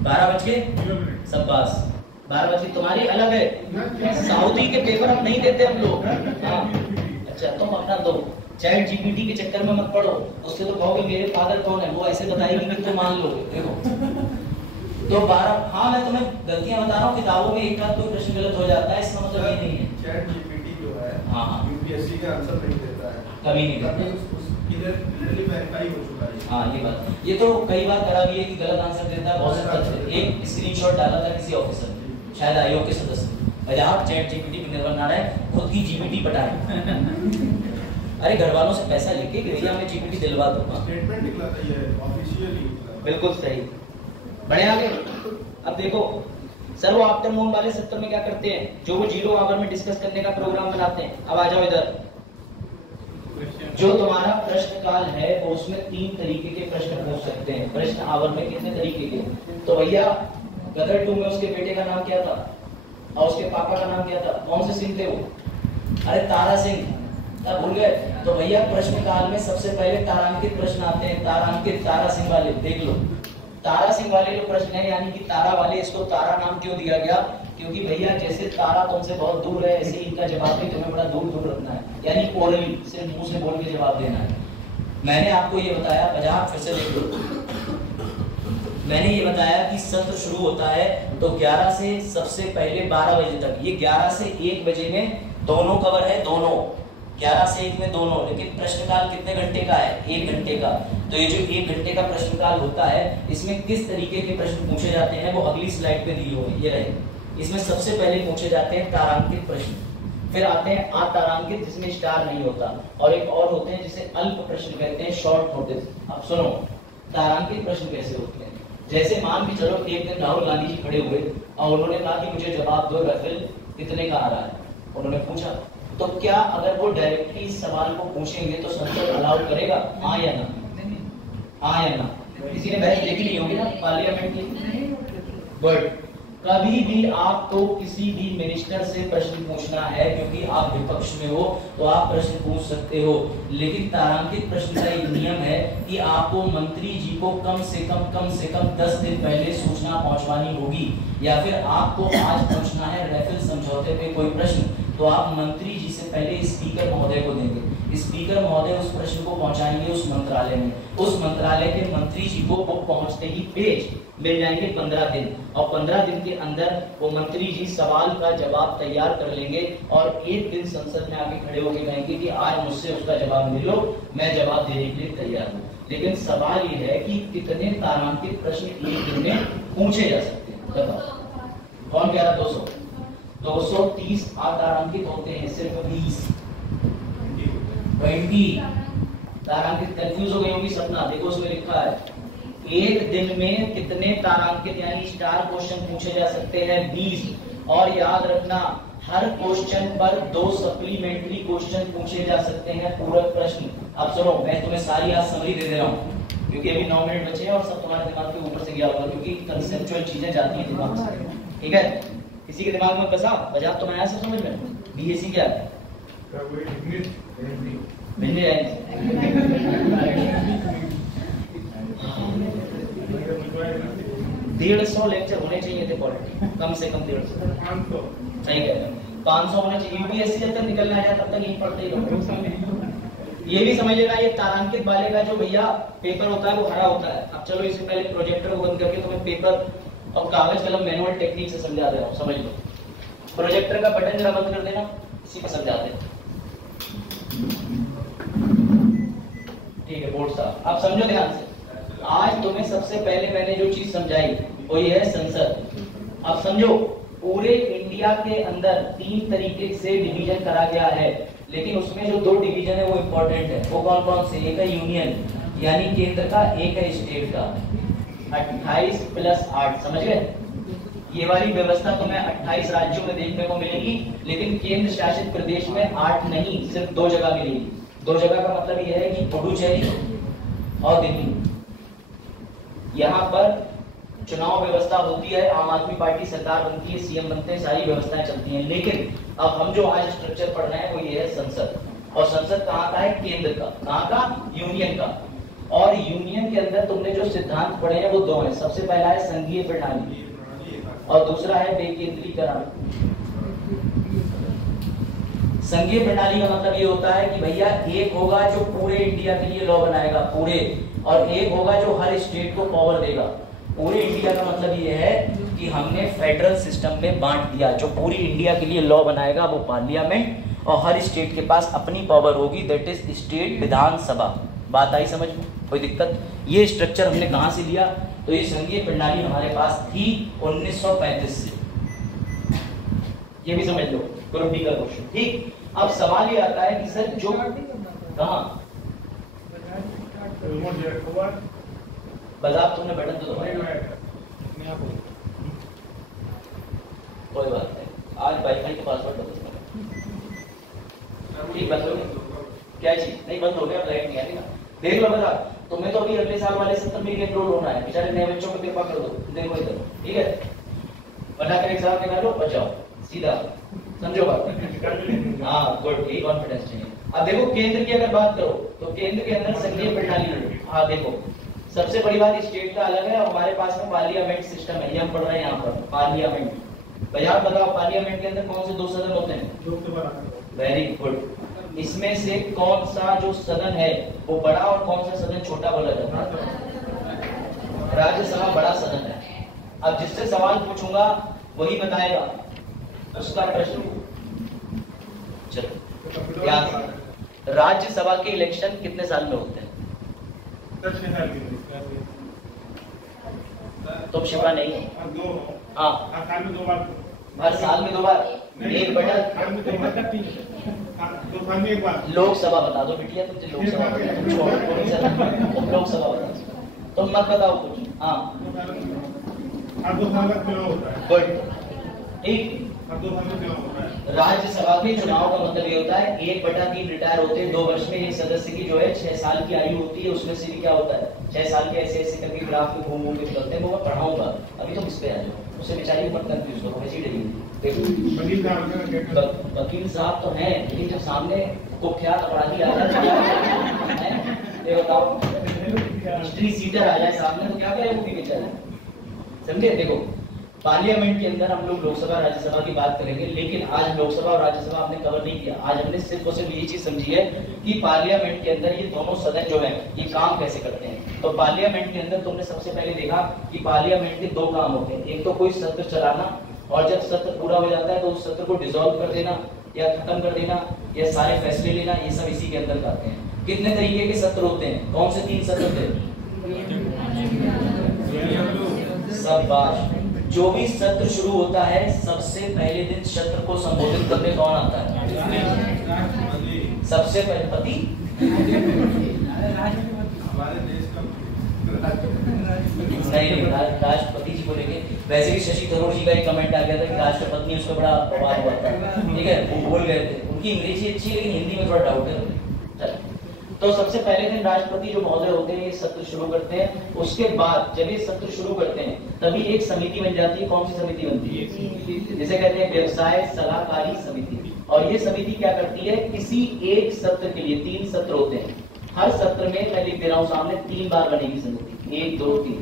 12 बज के शाबाश। 12 बजे तुम्हारी अलग है। सऊदी के पेपर हम नहीं देते हम लोग। हाँ, अच्छा तुम अपना दो। चैट GPT के चक्कर में मत पड़ो, उससे तो कहोगे मेरे फादर कौन है, वो ऐसे बताएगी कि तुम मान लोगे। देखो तो 12, हाँ मैं तुम्हें गलतियां बता रहा हूँ। किताबों में एक बार कोई प्रश्न गलत हो जाता है, इसका मतलब ये नहीं है। चैट GPT जो है, हाँ, UPSC का आंसर नहीं देता है, कभी नहीं देता। उसकी क्लियरली वेरीफाई हो चुका है। हाँ ये बात, ये तो कई बार करा भी है कि गलत आंसर देता है बहुत से। एक स्क्रीनशॉट डाला था किसी ऑफिसर ने, शायद आयोग के सदस्य ने, भैया आप चैट जीपीटी पर निर्भर ना रहे, खुद की जीपीटी पटाएं। अरे घर वालों से पैसा लेके भैया मैं जीपीटी दिलवा दूंगा। स्टेटमेंट निकला था ये ऑफिशियली। बिल्कुल सही। बढ़े आगे। अब देखो सर, वो आफ्टरनून वाले सेक्टर में क्या करते हैं, जो वो 0 आवर में डिस्कस करने का प्रोग्राम बनाते हैं। अब आ जाओ इधर, जो तुम्हारा प्रश्न काल है वो उसमें 3 तरीके के प्रश्न पूछ सकते हैं। प्रश्न आवर में कितने तरीके के, तो भैया गदर 2 में उसके बेटे का नाम क्या था और उसके पापा का नाम क्या था, कौन से सिंह थे वो, अरे तारा सिंह, क्या भूल गए। तो भैया प्रश्न काल में सबसे पहले तारांकित प्रश्न आते हैं, तारांकित, तारा सिंह वाले देख लो। तारा सिंह वाले जो प्रश्न है, यानी कि तारा वाले, इसको तारा नाम क्यों दिया गया, क्योंकि भैया जैसे तारा तुमसे बहुत दूर है, ऐसे इनका जवाब भी तुम्हें बड़ा दूर दूर रखना है, यानी ओरली, सिर्फ मुंह से बोल के जवाब देना है। मैंने आपको ये बताया, बजाय फिर से देख लो, मैंने ये बताया कि सत्र शुरू होता है तो 11 से सबसे पहले 12 बजे तक, ये 11 से 1 बजे में दोनों कवर है, दोनों 11 से 1 में दोनों। लेकिन प्रश्नकाल कितने घंटे का है, 1 घंटे का। तो ये जो 1 घंटे का प्रश्नकाल होता है, इसमें किस तरीके के प्रश्न पूछे जाते हैं वो अगली स्लाइड पे दी हुई, ये रहे। इसमें सबसे पहले पूछे जाते हैं तारांकित प्रश्न, फिर आते हैं अतारांकित जिसमें स्टार नहीं होता, और एक और होते हैं जिसे अल्प प्रश्न कहते हैं, शॉर्ट नोटिस। अब सुनो तारांकित प्रश्न कैसे होते हैं। जैसे मान के चलो एक दिन राहुल गांधी जी खड़े हुए और उन्होंने कहा कि मुझे जवाब दो, राफेल कितने का आ रहा है, उन्होंने पूछा। तो क्या अगर वो डायरेक्टली इस सवाल को पूछेंगे तो संसद अलाउ करेगा, हाँ या ना, हाँ या ना। किसी ने बहस देखी नहीं होगी ना पार्लियामेंट की। बट कभी भी आपको किसी भी मिनिस्टर से प्रश्न पूछना है, क्योंकि आप विपक्ष में हो तो आप प्रश्न पूछ सकते हो, लेकिन तारांकित प्रश्न का एक नियम है कि आपको मंत्री जी को कम से कम 10 दिन पहले सूचना पहुंचवानी होगी, या फिर आपको आज पूछना है राफेल समझौते पे कोई प्रश्न, तो आप मंत्री जी से पहले स्पीकर महोदय को देंगे। स्पीकर महोदय उस प्रश्न को पहुंचाएंगे उस मंत्रालय में, उस मंत्रालय के मंत्री जी को वो पहुंचते ही पेज मिल जाएंगे 15 दिन, और 15 दिन के अंदर वो मंत्री जी सवाल का जवाब तैयार कर लेंगे और 1 दिन संसद में आके खड़े होकर कहेंगे कि आज मुझसे उसका जवाब मिल लो, मैं जवाब देने के लिए तैयार हूँ। लेकिन सवाल ये है कि कितने तारांकित प्रश्न 1 दिन में पूछे जा सकते हैं, बताओ। कौन कह रहा 200? 230 अतारांकित होते हैं, सिर्फ 20 तारांकित। कंफ्यूज हो गई होगी सपना, देखो उसमें लिखा है 1 दिन में कितने तारांकित यानी स्टार क्वेश्चन पूछे जा सकते हैं, 20। और याद रखना हर क्वेश्चन पर 2 सप्लीमेंट्री क्वेश्चन पूछे जा सकते हैं, पूरक प्रश्न। अब सुनो, मैं तुम्हें सारी आज समरी दे रहा हूँ क्योंकि अभी 9 मिनट बचे हैं और सब तुम्हारे दिमाग के ऊपर से गया होगा, क्योंकि कंसेप्चुअल चीजें जाती हैं दिमाग से, ठीक है। किसी के दिमाग में बजा तो मैं आया सब समझ में। बीएससी क्या है, 150 लेक्चर होने चाहिए थे पॉलिटी, कम से कम 150, 500 सही कह रहे हैं, 500 होने चाहिए। यूपीएससी जब तक निकलना है तब तक यही पढ़ते ही रहो। ये भी समझ लेना, ये तारांकित वाले का जो भैया पेपर होता है वो हरा होता है। अब चलो इससे पहले प्रोजेक्टर को बंद करके तुम्हें पेपर और कागज कलम मैनुअल टेक्निक से समझा दे रहा हूँ, समझ लो। प्रोजेक्टर का बटन जरा बंद कर देना, इसी को समझाते हैं, ठीक है बोर्ड साहब। आप समझो ध्यान से, आज तुम्हें सबसे पहले मैंने जो चीज समझाई वो ये है संसद। अब समझो पूरे इंडिया के अंदर 3 तरीके से डिवीजन करा गया है, लेकिन उसमें जो 2 डिवीजन है वो इंपॉर्टेंट है। वो कौन कौन से? एक है यूनियन यानी केंद्र का, एक है स्टेट का। 28 + 8, समझ गए? ये वाली व्यवस्था तुम्हें 28 राज्यों में देखने को मिलेगी, लेकिन केंद्र शासित प्रदेश में 8 नहीं, सिर्फ 2 जगह मिलेगी। 2 जगह का मतलब यह है कि पुडुचेरी और दिल्ली। यहाँ पर चुनाव व्यवस्था होती है, आम आदमी पार्टी सरकार बनती है, सीएम बनते हैं, सारी व्यवस्थाएं चलती हैं। लेकिन अब हम जो आज स्ट्रक्चर पढ़ रहे हैं वो ये है संसद। और संसद कहाँ का है? केंद्र का। कहाँ का? यूनियन का। और यूनियन के अंदर तुमने जो सिद्धांत पढ़े हैं वो 2 हैं। सबसे पहला है संघीय प्रणाली और दूसरा है विकेंद्रीकरण। संघीय प्रणाली का मतलब ये होता है कि भैया एक होगा जो पूरे इंडिया के लिए लॉ बनाएगा पूरे, और एक होगा जो हर स्टेट को पावर देगा। पूरे इंडिया का मतलब ये है कि हमने फेडरल सिस्टम में बांट दिया। जो पूरी इंडिया के लिए लॉ बनाएगा वो पार्लियामेंट, और हर स्टेट के पास अपनी पावर होगी, दैट इज स्टेट विधानसभा। बात आई समझ में? कोई दिक्कत? ये स्ट्रक्चर हमने कहाँ से लिया? तो ये संघीय प्रणाली हमारे पास थी 1935 से, ये भी समझ लो, ग्रुप डी का क्वेश्चन। ठीक, अब सवाल ये आता है कि सर जो कहाँ बाजार तुमने बटन तो दबाया, कोई बात नहीं, आज वाईफाई का पासवर्ड बदल। ठीक, बंद हो गया क्या चीज? नहीं बंद हो गया, लाइट नहीं आएगी ना। देख लो बता, तुम्हें तो अभी अगले साल वाले 70 मिलियन एनरोल होना है, बेचारे नए बच्चों को कृपा कर दो। देखो इधर, ठीक है, बनाकर एग्जाम निकालो, बचाओ, सीधा समझो बात। हाँ गुड, यही कॉन्फिडेंस चाहिए। अब देखो केंद्र की अगर बात करो तो केंद्र के अंदर संघीय प्रणाली। हाँ देखो, सबसे बड़ी बात स्टेट का अलग है और हमारे पास में पार्लियामेंट सिस्टम है, ये हम पढ़ रहे हैं यहाँ पर पार्लियामेंट। भैया बताओ पार्लियामेंट के अंदर कौन से 2 सदन होते हैं? Very good. इसमें से कौन सा जो सदन है वो बड़ा और कौन सा सदन छोटा बोला जाता है? राज्यसभा बड़ा सदन है। अब जिससे सवाल पूछूंगा वही बताएगा उसका प्रश्न। चलो याद, राज्यसभा के इलेक्शन कितने साल में होते हैं? तुम शिवा नहीं है? हाँ, हर साल में 2 बार, 1 बटा लोकसभा बता दो बिटिया, तुझे लोकसभा लोकसभा बता दो, तुम मत बताओ कुछ। हाँ गुड, ठीक। राज्यसभा के चुनाव का मतलब ये होता है 1/3 रिटायर होते हैं 2 वर्ष में। एक सदस्य की जो है 6 साल की आयु होती है, उसमें से भी क्या होता है 6 साल के ऐसे ऐसे करके ग्राफ में घूम के निकलते हैं, वो मैं पढ़ाऊंगा, अभी तो इस पे आ जाओ, उसे बेचारी मत कंफ्यूज करो, वैसे ही डरिए। वकील साहब तो हैं, लेकिन जब सामने कुख्यात अपराधी आ जाए, ये बताओ हिस्ट्री सीटर आ जाए सामने तो क्या करें वो भी बेचारा, समझे? देखो पार्लियामेंट के अंदर हम लोग लोकसभा राज्यसभा की बात करेंगे, लेकिन आज लोकसभा और राज्यसभा हमने कवर नहीं किया। आज हमने सिर्फ और सिर्फ ये चीज समझी है कि पार्लियामेंट के अंदर ये दोनों सदन जो है ये काम कैसे करते हैं। तो पार्लियामेंट के अंदर तुमने सबसे पहले देखा कि पार्लियामेंट के 2 काम होते हैं, एक तो कोई सत्र चलाना और जब सत्र पूरा हो जाता है तो उस सत्र को डिसॉल्व कर देना या खत्म कर देना या सारे फैसले लेना, ये सब इसी के अंदर आते हैं। कितने तरीके के सत्र होते हैं? कौन से 3 सत्र थे? शाबाश। जो भी सत्र शुरू होता है सबसे पहले दिन सत्र को संबोधित करने कौन आता है? सबसे पहले पति। हमारे देश का नहीं, राष्ट्रपति जी को लेके वैसे भी शशि थरूर जी का एक कमेंट आ गया था कि राष्ट्रपति उसका बड़ा प्रभाव हुआ था, ठीक है, वो बोल गए थे। उनकी अंग्रेजी अच्छी है लेकिन हिंदी में थोड़ा डाउट है। तो सबसे पहले दिन राष्ट्रपति जो महोदय होते हैं ये सत्र शुरू करते हैं। उसके बाद जब ये सत्र शुरू करते हैं तभी एक समिति बन जाती है। कौन सी समिति बनती है? जिसे कहते हैं व्यवसाय सलाहकारी समिति। और ये समिति क्या करती है? किसी एक सत्र के लिए 3 सत्र होते हैं, हर सत्र में मैं लिख दे रहा हूँ सामने 3 बार बनेगी समिति, 1 2 3।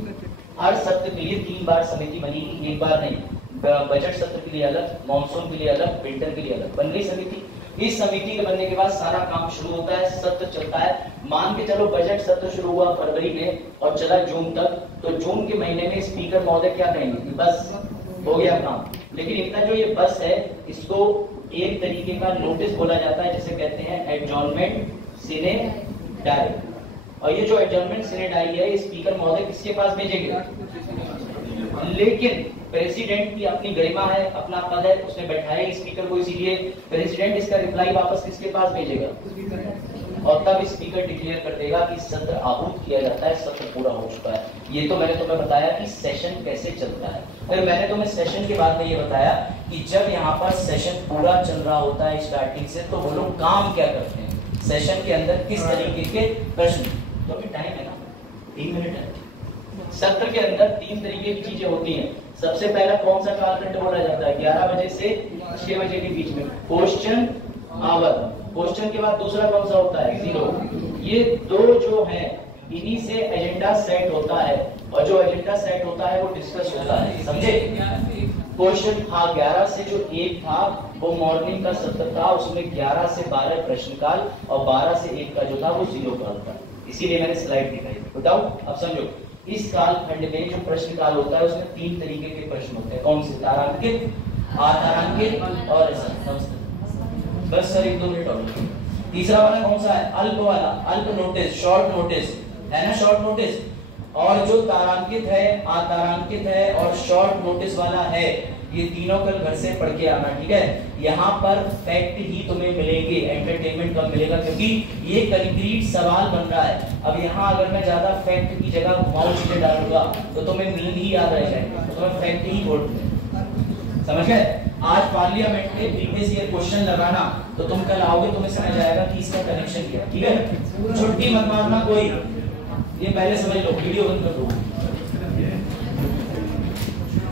हर सत्र के लिए 3 बार समिति बनेगी, 1 बार नहीं। बजट सत्र के लिए अलग, मॉनसून के लिए अलग, विंटर के लिए अलग, बन गई समिति। इस समिति के बनने के बाद सारा काम शुरू होता है, सत्र चलता है। मान के चलो बजट सत्र शुरू हुआ फरवरी में और चला जून तक, तो जून के महीने में स्पीकर महोदय क्या कहेंगे कि बस हो गया काम। लेकिन इतना जो ये बस है इसको एक तरीके का नोटिस बोला जाता है, जिसे कहते हैं एडजॉर्नमेंट सिने डाई। और ये जो एडजॉर्नमेंट सिने डाई है स्पीकर महोदय किसके पास भेजेंगे? लेकिन प्रेसिडेंट की अपनी गरिमा है, अपना पद है, उसने बैठाया स्पीकर को, इसीलिए प्रेसिडेंट इसका रिप्लाई वापस किसके पास भेजेगा? और तब स्पीकर डिक्लेयर कर देगा कि सत्र आहूत किया जाता है, सत्र पूरा हो चुका है। ये तो मैंने तुम्हें बताया कि सेशन कैसे चलता है। फिर मैंने तुम्हें सेशन के बाद में ये बताया कि जब यहाँ पर सेशन पूरा चल रहा होता है स्टार्टिंग से, तो वो लोग काम क्या करते हैं, सेशन के अंदर किस तरीके के प्रश्न। तो अभी टाइम है ना, 3 मिनट है। सत्र के अंदर 3 तरीके की चीजें होती हैं। सबसे पहला कौन सा कालखंड बोला जाता है? 11 बजे से 6 बजे के बीच में क्वेश्चन आवर। क्वेश्चन के बाद दूसरा कौन सा होता है? 0। ये 2 जो है इन्हीं से एजेंडा सेट होता है, और जो एजेंडा सेट होता है वो डिस्कस होता है, समझे? क्वेश्चन हाँ 11 से जो 1 था वो मॉर्निंग का सत्र था, उसमें 11 से 12 प्रश्नकाल और 12 से 1 का जो था वो 0 काल था। इसीलिए मैंने स्लाइड दिखाई। बताओ अब समझो, इस कालखंड में जो प्रश्न काल होता है उसमें 3 तरीके के प्रश्न होते हैं। कौन से? तारांकित, अतारांकित और बस सर 1-2 मिनट और। तीसरा वाला कौन सा है? अल्प वाला, अल्प नोटिस, शॉर्ट नोटिस है ना, शॉर्ट नोटिस। और जो तारांकित है, अतारांकित है और शॉर्ट नोटिस वाला है, ये तीनों कल घर से पढ़ के आना, ठीक है। यहाँ पर फैक्ट ही तुम्हें मिलेंगे, एंटरटेनमेंट कम मिलेगा, क्योंकि ये कंक्रीट सवाल बन रहा है। अब यहाँ अगर मैं ज्यादा फैक्ट की जगह घुमाऊ चीजें डालूंगा तो तुम्हें मीन ही याद रह जाएगा, तो तुम्हें फैक्ट ही बोल, समझ गए। आज पार्लियामेंट में प्रीवियस ईयर क्वेश्चन लगाना, तो तुम कल आओगे तुम्हें समझ आएगा कि इसका कनेक्शन क्या है, ठीक है। छुट्टी मत मारना कोई, ये पहले समझ लो, वीडियो बंद कर दो।